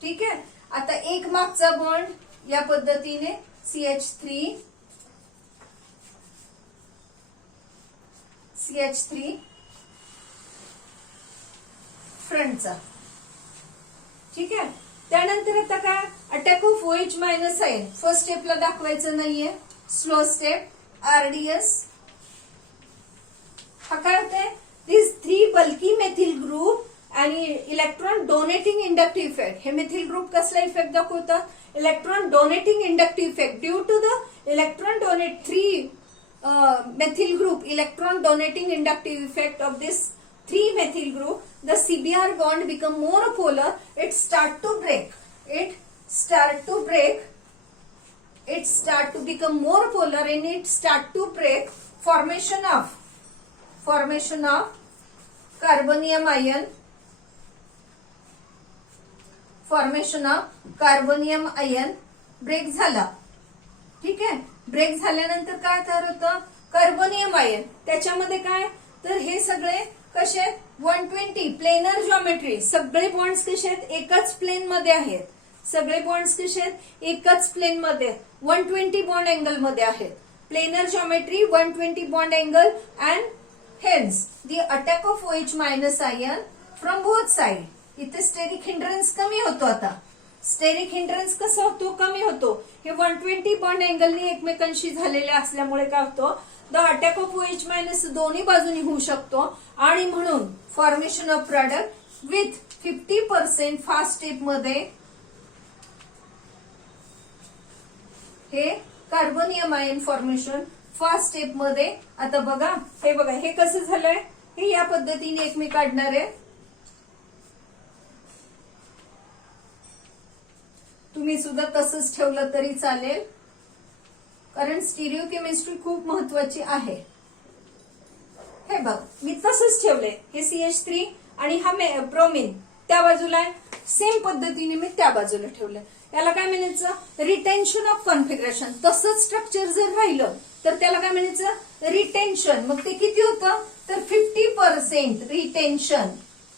ठीक आहे. आता एक मागचा बॉन्ड या पद्धतीने CH3 फ्रंटचा. ठीक आहे. त्यानंतर आता काय, attack of OH minus ion. First स्टेपला दाखवायचं नाहीये, स्लो स्टेप RDS. हा काय होते, दिस 3 बल्की मेथिल ग्रुप आणि इलेक्ट्रॉन डोनेटिंग इंडक्टिव्ह इफेक्ट. हे मेथिल ग्रुप कसला इफेक्ट दाखवतात, electron donating inductive effect. Due to the electron donate 3 methyl group electron donating inductive effect of this 3 methyl group, the CBr bond become more polar. It start to become more polar and it start to break. Formation of carbonium ion, formation of carbonium ion break झाला. ठीक आहे. Break झाल्यानंतर काय तयार होतं? Carbonium ion. त्याच्यामध्ये काय तर हे सगळे कसे आहेत? 120 प्लेनर जॉमेट्री. सगळे बॉन्ड्स कसे आहेत? एकाच प्लेन मध्ये आहेत. सगळे बॉन्ड्स कसे आहेत? एकाच प्लेन मध्ये आहेत. 120 बॉन्ड अँगल मध्ये आहेत. Planar geometry, 120 bond angle and hence the attack of OH minus ion from both side. इथे स्टेरिक हिंड्रन्स कमी होतो. आता स्टेरिक हिंड्रन्स कसा होतो? कमी होतो. हे 120 बॉन्ड अँगलनी एकमेकांशी झालेले असल्यामुळे काय होतं? The attack of OH minus दोन्ही बाजूनी होऊ शकतो आणि म्हणून formation of product with 50% fast step मध्ये हे carbonium ion formation fast step मध्ये. आता बघा हे कसं झालंय? हे या पद्धतीने एक मी काढणार आहे. तुम्ही सुद्धा तसंच ठेवलं तरी चालेल, कारण स्टिरिओ केमिस्ट्री खूप महत्वाची आहे. हे बघ मी तसंच ठेवलंय. हे CH3 आणि हा ब्रोमीन त्या बाजूला आहे. सेम पद्धतीने मी त्या बाजूला ठेवलंय. याला काय म्हणायचं? Retention of configuration. तसंच स्ट्रक्चर जर राहिलं तर त्याला काय म्हणायचं? रिटेन्शन. मग ते किती होतं? तर 50% रिटेन्शन.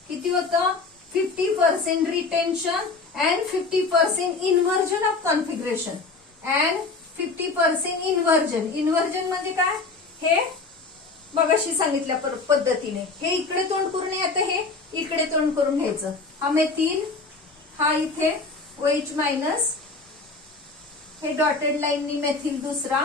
किती होतं? 50% retention and 50% inversion of configuration and 50% inversion. Inversion म्हणजे काय? हे मगाशी सांगितल्या पद्धतीने हे इकडे तोंड करून येतं, हे इकडे तोंड करून घ्यायचं. हा मेथिल, हा इथे OH मायनस, हे डॉटेड लाईननी मेथिल दुसरा.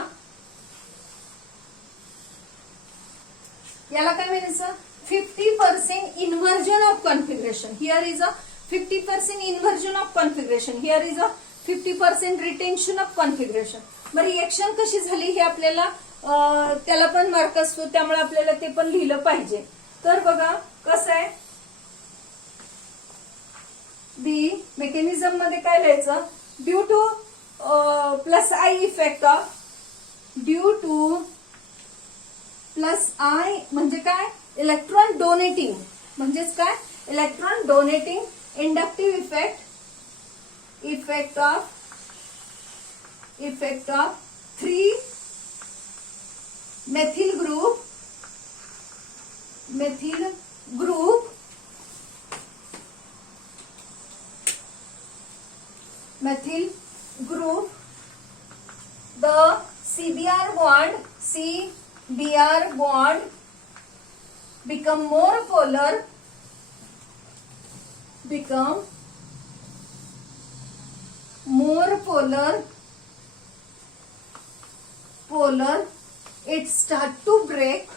याला काय म्हणायचं? 50% inversion of configuration. Here is a 50% inversion of configuration. Here is a 50% retention of configuration. मग रिएक्शन कशी झाली हे आपल्याला त्याला पण मार्क असतो, त्यामुळे आपल्याला ते पण लिहिलं पाहिजे. तर बघा कसं आहे? बी मेकॅनिझम मध्ये काय लिहायचं? Due two plus I effect of, due two plus I म्हणजे काय? Electron donating. म्हणजेच काय? Electron donating inductive effect of 3 methyl group the CBr bond become more polar, it start to break,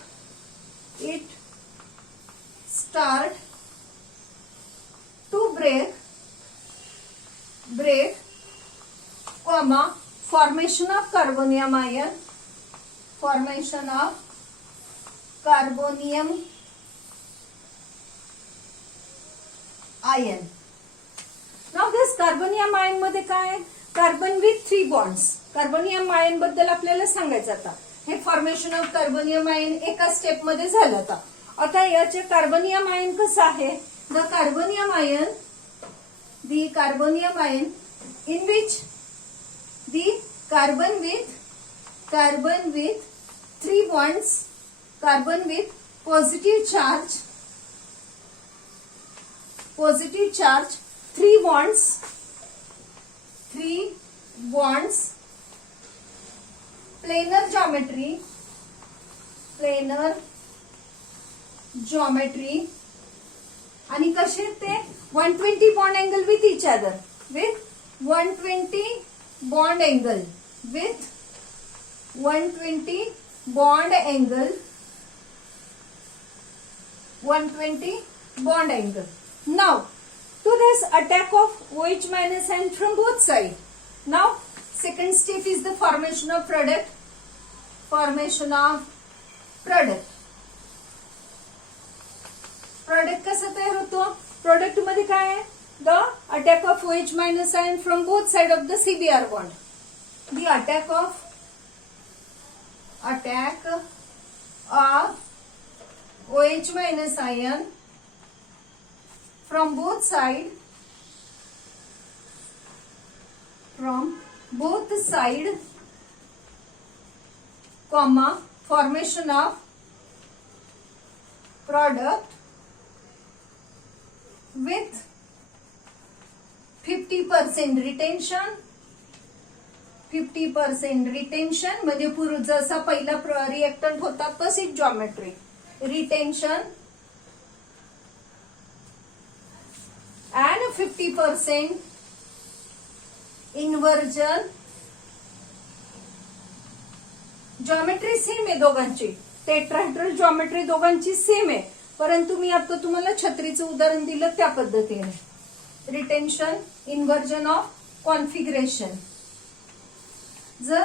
comma, formation of carbonium ion, Now this carbonium ion मध्ये काय? Carbon with 3 bonds. Carbonium ion बद्दल आपल्याला सांगायचं. आता हे formation of carbonium ion एका step मध्ये झालं. आता याचे कार्बोनियम आयन कसं आहे? The carbonium ion in which the carbon with 3 bonds, carbon with positive charge, 3 bonds, planar geometry आणि कसे ते 120 bond angle with each other, with 120 bond angle, Now, to this attack of OH minus and from both sides. Now, second step is the formation of product. Product कसं तयार होतो? Product मध्ये काय आहे? The attack of OH minus ion from both sides of the CBr bond. The attack of OH minus ion from both side comma formation of product with 50% retention. 50% retention म्हणजे पूर्व जसा पहिला रिएक्टंट होता तशीच geometry. Retention and 50% inversion. Geometry same आहे दोघांची, tetrahedral geometry दोघांची same आहे, परंतु मी आता तुम्हाला छत्रीचं उदाहरण दिलं त्या पद्धतीने. Retention, inversion of configuration. जर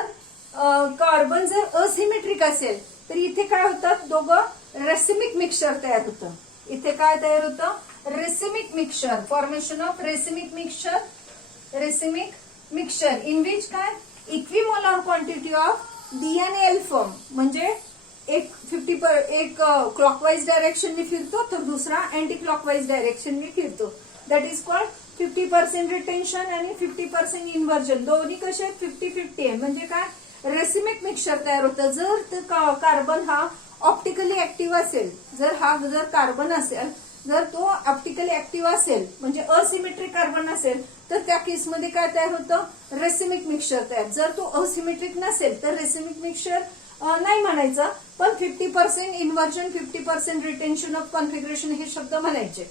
कार्बन जर असिमेट्रिक असेल तर इथे काय होतं, दोघं रेसिमिक मिक्सचर तयार होतं. इथे काय तयार होतं, racemic mixture. Formation of racemic mixture. Racemic mixture in which काय इक्विमोलार क्वांटिटी ऑफ डी आणि एल फॉर्म, म्हणजे एक 50 क्लॉकवाइज डायरेक्शनने फिरतो तर दुसरा अँटी क्लॉकवाइज डायरेक्शनने फिरतो. दॅट इज कॉल्ड 50% रिटेन्शन आणि 50% इन्व्हर्जन. दोन्ही कसे आहेत, 50-50 आहे. म्हणजे काय, रेसिमिक मिक्सचर तयार होतं. जर कार्बन हा ऑप्टिकली ऍक्टिव्ह असेल, जर कार्बन असेल, जर तो ऑप्टिकली ऍक्टिव्ह असेल म्हणजे असिमेट्रिक कार्बन असेल तर त्या केसमध्ये काय तयार होतं, रेसिमिक मिक्सचर तयार. जर तो असिमेट्रिक नसेल तर रेसिमिक मिक्सचर नाही म्हणायचं, पण 50% इन्व्हर्जन 50% रिटेन्शन ऑफ कॉन्फिगरेशन हे शब्द म्हणायचे.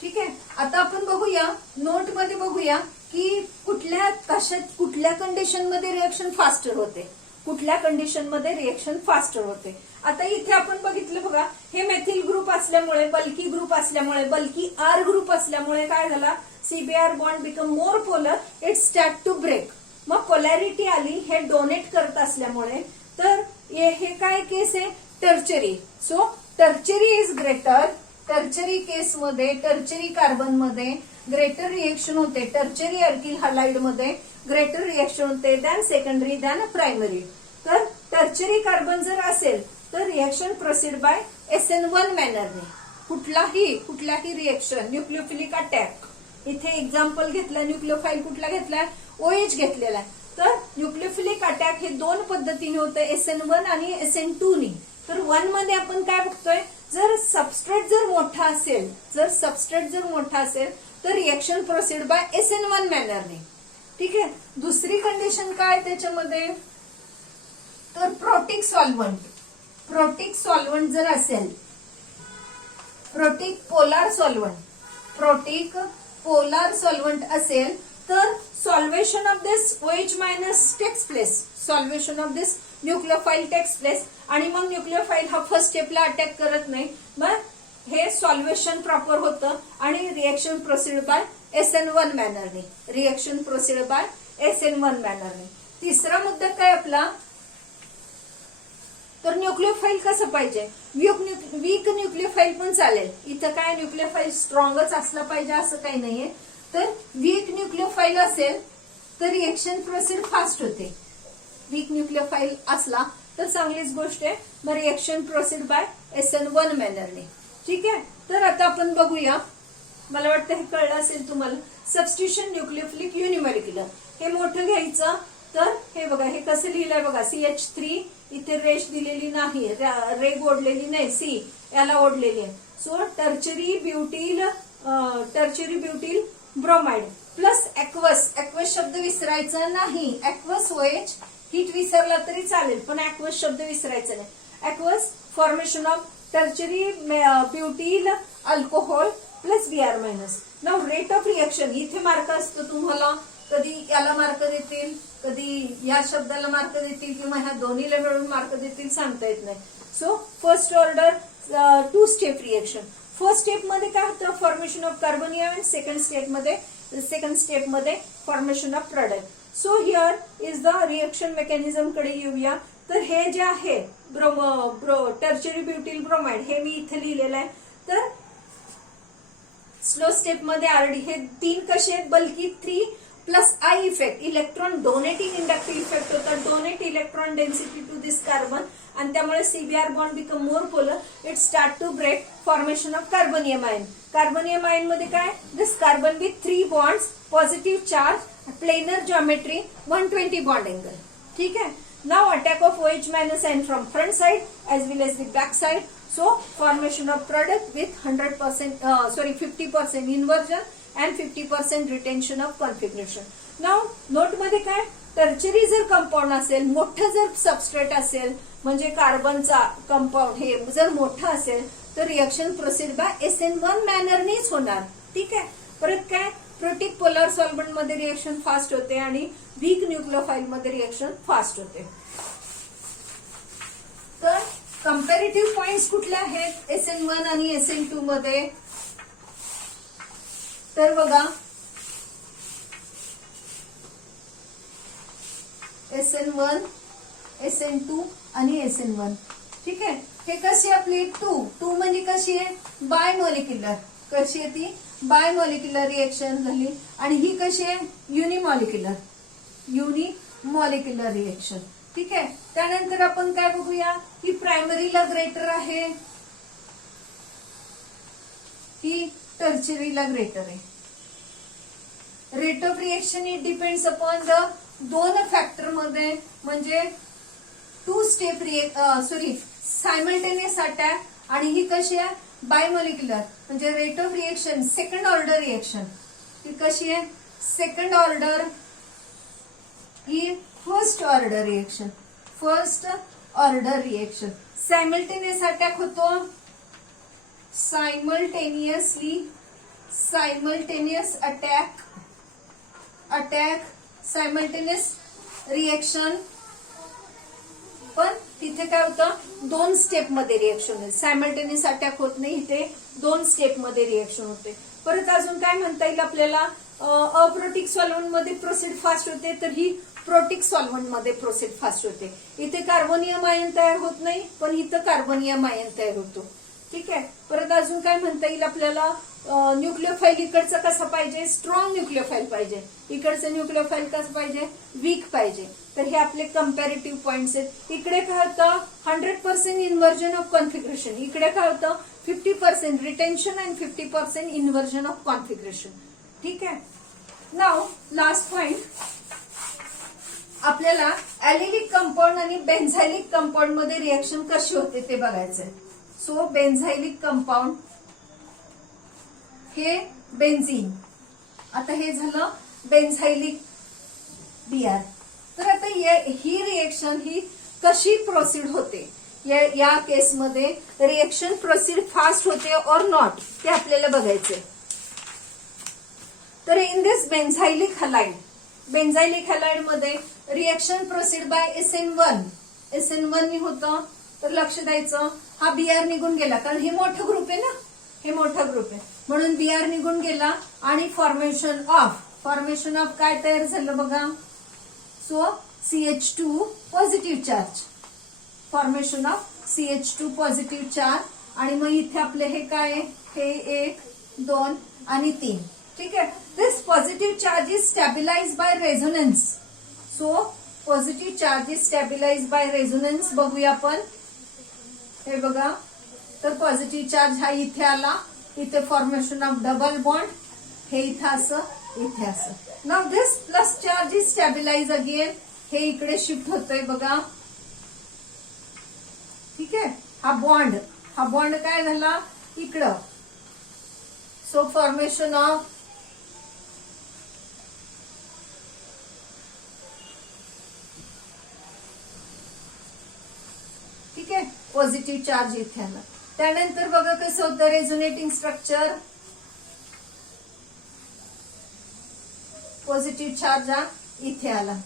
ठीक आहे. आता आपण बघूया, नोट मध्ये बघूया की कुठल्या कंडिशन मध्ये रिएक्शन फास्टर होते, कुठल्या कंडिशन मध्ये रिएक्शन फास्टर होते. आता इथे आपण बघितलं बघा, हे मेथिल ग्रुप असल्यामुळे, बल्की ग्रुप असल्यामुळे, बल्की आर ग्रुप असल्यामुळे काय झाला, CBR bond become more polar, it start to break. मग पोलॅरिटी आली, हे डोनेट करत असल्यामुळे. तर हे काय केस आहे, tertiary. So tertiary is greater. Tertiary केसमध्ये, टर्चरी कार्बन मध्ये ग्रेटर रिएक्शन होते. टर्चरी अल्किल हॅलाइड मध्ये ग्रेटर रिएक्शन होते दॅन सेकंडरी दॅन प्रायमरी. तर टर्चरी कार्बन जर असेल तर रिएक्शन प्रोसीड बाय SN1 मॅनरने. कुठलाही रिएक्शन, न्यूक्लियोफिलिक अटॅक, इथे एक्झाम्पल घेतलं, न्यूक्लियोफाईल कुठला घेतलाय, OH घेतलेला आहे. तर न्यूक्लियोफिलिक अटॅक हे दोन पद्धतीने होतं, SN1 आणि SN2 नी. तर 1 मध्ये आपण काय बघतोय, जर सबस्ट्रेट जर मोठा असेल तर रिएक्शन प्रोसीड बाय SN1 मॅनरने. ठीक आहे. दुसरी कंडिशन काय त्याच्यामध्ये, तर प्रोटिक सॉल्व्हंट जर असेल, प्रोटिक पोलार सॉल्व्हंट असेल तर solvation of this OH minus takes place, solvation of this nucleophile takes place. आणि मग न्यूक्लियोफाईल हा फर्स्ट स्टेपला अटॅक करत नाही, मग हे सॉल्वेशन प्रॉपर होतं आणि रिएक्शन प्रोसीड बाय SN1 मॅनरने. रिएक्शन प्रोसीड बाय SN1 मॅनरने. तिसरा मुद्दा काय आपला, तर न्यूक्लियोफाईल कसं पाहिजे, वीक न्यूक्लियोफाईल पण चालेल. इथं काय न्यूक्लियोफाईल स्ट्रॉंगच असला पाहिजे असं काही नाहीये. तर वीक न्यूक्लियोफाईल असेल तर रिएक्शन प्रोसीड फास्ट होते. वीक न्यूक्लियोफाईल असला तर चांगलीच गोष्ट आहे. मग रिएक्शन प्रोसीड बाय SN1 मॅनरने. ठीक आहे. तर आता आपण बघूया, मला वाटतं हे कळलं असेल तुम्हाला. सबस्टिट्यूशन न्यूक्लियोफिलिक युनिमॉलिक्युलर, हे मोठं घ्यायचं. तर हे बघा, हे कसं लिहिलंय बघा, CH3 इथे रेश दिलेली नाही, रेग ओढलेली नाही, सी याला ओढलेली आहे. So tertiary butyl bromide plus aqueous शब्द विसरायचा नाही. ऍक्वस OH हीट विसरला तरी चालेल, पण ऍक्वस शब्द विसरायचा नाही. Aqueous formation of tertiary butyl alcohol plus Br minus. Now rate of reaction, इथे मार्क असतो तुम्हाला, कधी याला मार्क देतील, कधी या शब्दाला मार्क देतील, किंवा ह्या दोन्हीला मिळून मार्क देतील, सांगता येत नाही. So first order 2 step reaction. First step मध्ये काय होतं, फॉर्मेशन ऑफ कार्बन आणि सेकंड स्टेप मध्ये formation of product. So here is the reaction mechanism कडे येऊया. तर हे जे आहे टर्चरी ब्युटील ब्रोमाइड, हे मी इथे लिहिलेलं आहे. तर स्लो स्टेप मध्ये RD, हे 3 कसे आहेत, bulky 3 plus I effect, electron donating inductive effect होता. Donate electron density to this carbon आणि त्यामुळे CBr bond become more polar, it start to break, formation of carbonium ion. Carbonium ion मध्ये काय, this carbon with 3 bonds, positive charge, planar geometry, 120 bond angle. ठीक आहे. Now attack of OH minus ion from front side as well as the back side. So formation of product with 50% inversion and 50% retention of configuration. Now note मध्ये काय, tertiary जर compound असेल, मोठं जर substrate असेल, म्हणजे कार्बनचा कंपाऊंड हे जर मोठं असेल, तर रिएक्शन प्रोसीड बाय SN1 मॅनरनेच होणार. ठीक आहे. परत काय, प्रोटिक पोलर सॉल्व्हंट मध्ये रिएक्शन फास्ट होते आणि वीक न्यूक्लियोफाइल मध्ये रिएक्शन फास्ट होते. तर कंपॅरेटिव्ह पॉइंट्स कुठले आहेत SN1 आणि SN2 मध्ये, तर बघा SN1, SN2 आणि SN1. ठीक आहे. हे कशी आपली 2 म्हणजे कशी आहे, बाय मॉलिक्युलर. कशी आहे ती, बाय मॉलिक्युलर रिएक्शन झाली. आणि ही कशी आहे, युनिमॉलिक्युलर रिएक्शन. ठीक आहे. त्यानंतर आपण काय बघूया, ही प्रायमरीला ग्रेटर आहे, ही टर्चरीला ग्रेटर आहे. Rate of reaction it depends upon the 2 factor मध्ये, म्हणजे 2 स्टेप सायमल्टेनियस अटॅक. आणि ही कशी आहे, बायमॉलिक्युलर, म्हणजे rate of reaction second order reaction. ती कशी आहे, सेकंड ऑर्डर, ही first order reaction. Simultaneous attack होतो, सायमल्टेनियस अटॅक, सायमल्टेनियस रिएक्शन. पण तिथे काय होतं, 2 स्टेप मध्ये रिएक्शन होते. सायमल्टेनियस अटॅक होत नाही, इथे 2 स्टेप मध्ये रिएक्शन होते. परत अजून काय म्हणता येईल आपल्याला, अप्रोटिक सॉल्व्हंट मध्ये प्रोसीड फास्ट होते, तर ही प्रोटिक सॉल्व्हंट मध्ये प्रोसीड फास्ट होते. इथे कार्बोनियम आयन तयार होत नाही, पण इथं कार्बोनियम आयन तयार होतो. ठीक आहे. परत अजून काय म्हणता येईल आपल्याला, न्यूक्लियोफाइल इकडचं कसं पाहिजे, स्ट्रॉंग न्यूक्लियोफाइल पाहिजे. इकडचं न्यूक्लियोफाइल कसं पाहिजे, वीक पाहिजे. तर हे आपले कंपॅरेटिव्ह पॉइंट्स आहेत. इकडे काय होतं, 100% इन्व्हर्जन ऑफ कॉन्फिगरेशन. इकडे काय होतं, 50% retention and 50% inversion of configuration. ठीक आहे. नाउ लास्ट पॉइंट, आपल्याला ऍलिलिक कंपाऊंड आणि बेन्झायलिक कंपाऊंड मध्ये रिएक्शन कशी होते ते बघायचंय. सो बेन्झायलिक कंपाऊंड, हे बेन्झीन, आता हे झालं बेन्झायलिक Br. तर आता ही रिएक्शन ही कशी प्रोसीड होते, या केसमध्ये रिएक्शन प्रोसीड फास्ट होते और नॉट, ते आपल्याला बघायचंय. तर इन दिस बेन्झायलिक हलाइड मध्ये रिएक्शन प्रोसीड बाय SN1 नि होतं. तर लक्ष द्यायचं, हा Br निघून गेला, कारण हे मोठं ग्रुप आहे ना, म्हणून Br निघून गेला. आणि फॉर्मेशन ऑफ काय तयार झालं बघा, so CH2 positive charge, formation of CH2 positive charge. आणि मग इथे आपले हे काय, हे 1, 2 आणि 3. ठीक आहे. This positive charge is stabilize by resonance. So positive charge is stabilize by resonance. बघूया आपण, हे बघा. तर पॉझिटिव्ह चार्ज हा इथे आला, इथे फॉर्मेशन ऑफ डबल बॉन्ड, हे इथे असं, इथे असं. Now this plus charge is stabilize again, हे इकडे शिफ्ट होतोय बघा. ठीक आहे. हा बॉन्ड काय झाला इकडं. सो फॉर्मेशन ऑफ ठीक आहे, पॉझिटिव्ह चार्ज इथे आला. त्यानंतर बघा कसं होतं रेझोनेटिंग स्ट्रक्चर. पॉझिटिव्ह चार्ज हा इथे आला.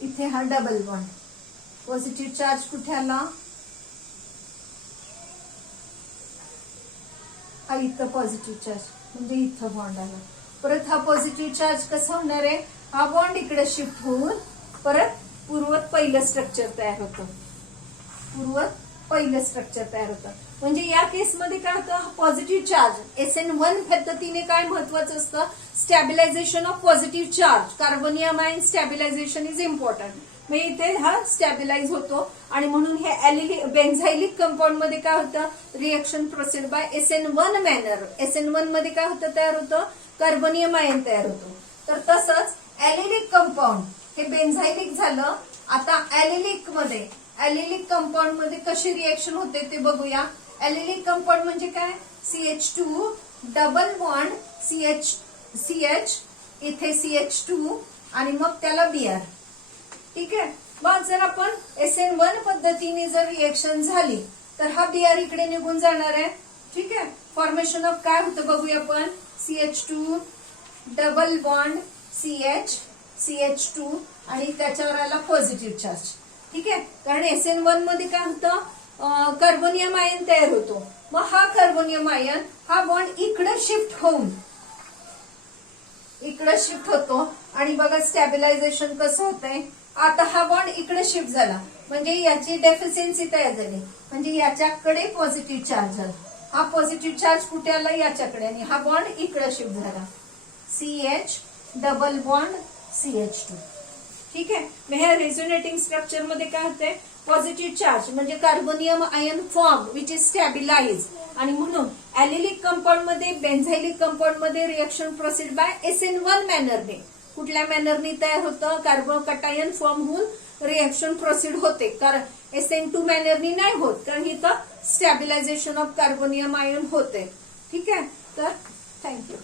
इथे हा डबल बॉन्ड. पॉझिटिव्ह चार्ज कुठे आला, हा इथं पॉझिटिव्ह चार्ज, म्हणजे इथं बॉन्ड आला. परत हा पॉझिटिव्ह चार्ज कसा होणार आहे, हा बॉन्ड इकडे शिफ्ट होऊन परत पूर्वत पहिलं स्ट्रक्चर तयार होतं. पहिलं स्ट्रक्चर तयार होतं. म्हणजे या केसमध्ये काय होतं, पॉझिटिव्ह चार्ज SN1 पद्धतीने काय महत्वाचं असतं, stabilisation of positive charge. Carbonium ion stabilisation is important. मग इथे हा स्टॅबिलाइज होतो आणि म्हणून हे बेन्झायलिक कंपाऊंड मध्ये काय होतं, reaction proceed by SN1 manner. SN1 मध्ये काय होतं, तयार होतं कार्बोनियम आयन तयार होतो. तर तसंच ऍलिलिक कंपाऊंड हे बेन्झायलिक झालं. आता ऍलिलिक कंपाऊंड मध्ये कशी रिएक्शन होते ते बघूया. ऍलिलिक कंपाऊंड म्हणजे काय, CH2 डबल बॉन्ड CH इथे CH2 आणि मग त्याला Br. ठीक आहे. मग जर आपण SN1 पद्धतीने जर रिएक्शन झाली तर हा Br इकडे निघून जाणार आहे. ठीक आहे. फॉर्मेशन ऑफ काय होतं बघूया आपण, CH2 डबल बॉन्ड CH2 आणि त्याच्यावर आला पॉझिटिव्ह चार्ज. ठीक आहे. कारण SN1 मध्ये काय होतं, कार्बोनियम आयन तयार होतो. मग हा कार्बोनियम आयन हा बॉन्ड इकडे शिफ्ट होतो आणि बघा स्टॅबिलायझेशन कसं होतंय. आता हा बॉन्ड इकडे शिफ्ट झाला म्हणजे याची डेफिशियन्सी तयार झाली, म्हणजे याच्याकडे पॉझिटिव्ह चार्ज झाला. हा पॉझिटिव्ह चार्ज कुठे आला, याच्याकडे, आणि हा बॉन्ड इकडे शिफ्ट झाला, CH डबल बॉन्ड CH2. ठीक आहे. मग ह्या रेझोनेटिंग स्ट्रक्चर मध्ये काय होतंय, पॉझिटिव्ह चार्ज म्हणजे carbonium ion form which is stabilize. आणि म्हणून ऍलिलिक कंपाऊंड मध्ये, बेन्झायलिक कंपाऊंड मध्ये रिएक्शन प्रोसीड बाय SN1 मॅनरने. कुठल्या मॅनरने तयार होतं, कार्बोकटायन फॉर्म होऊन रिएक्शन प्रोसीड होते. कारण SN2 मॅनरनी नाही होत, कारण इथं स्टॅबिलायझेशन ऑफ कार्बोनियम आयन होते. ठीक आहे. तर थँक्यू.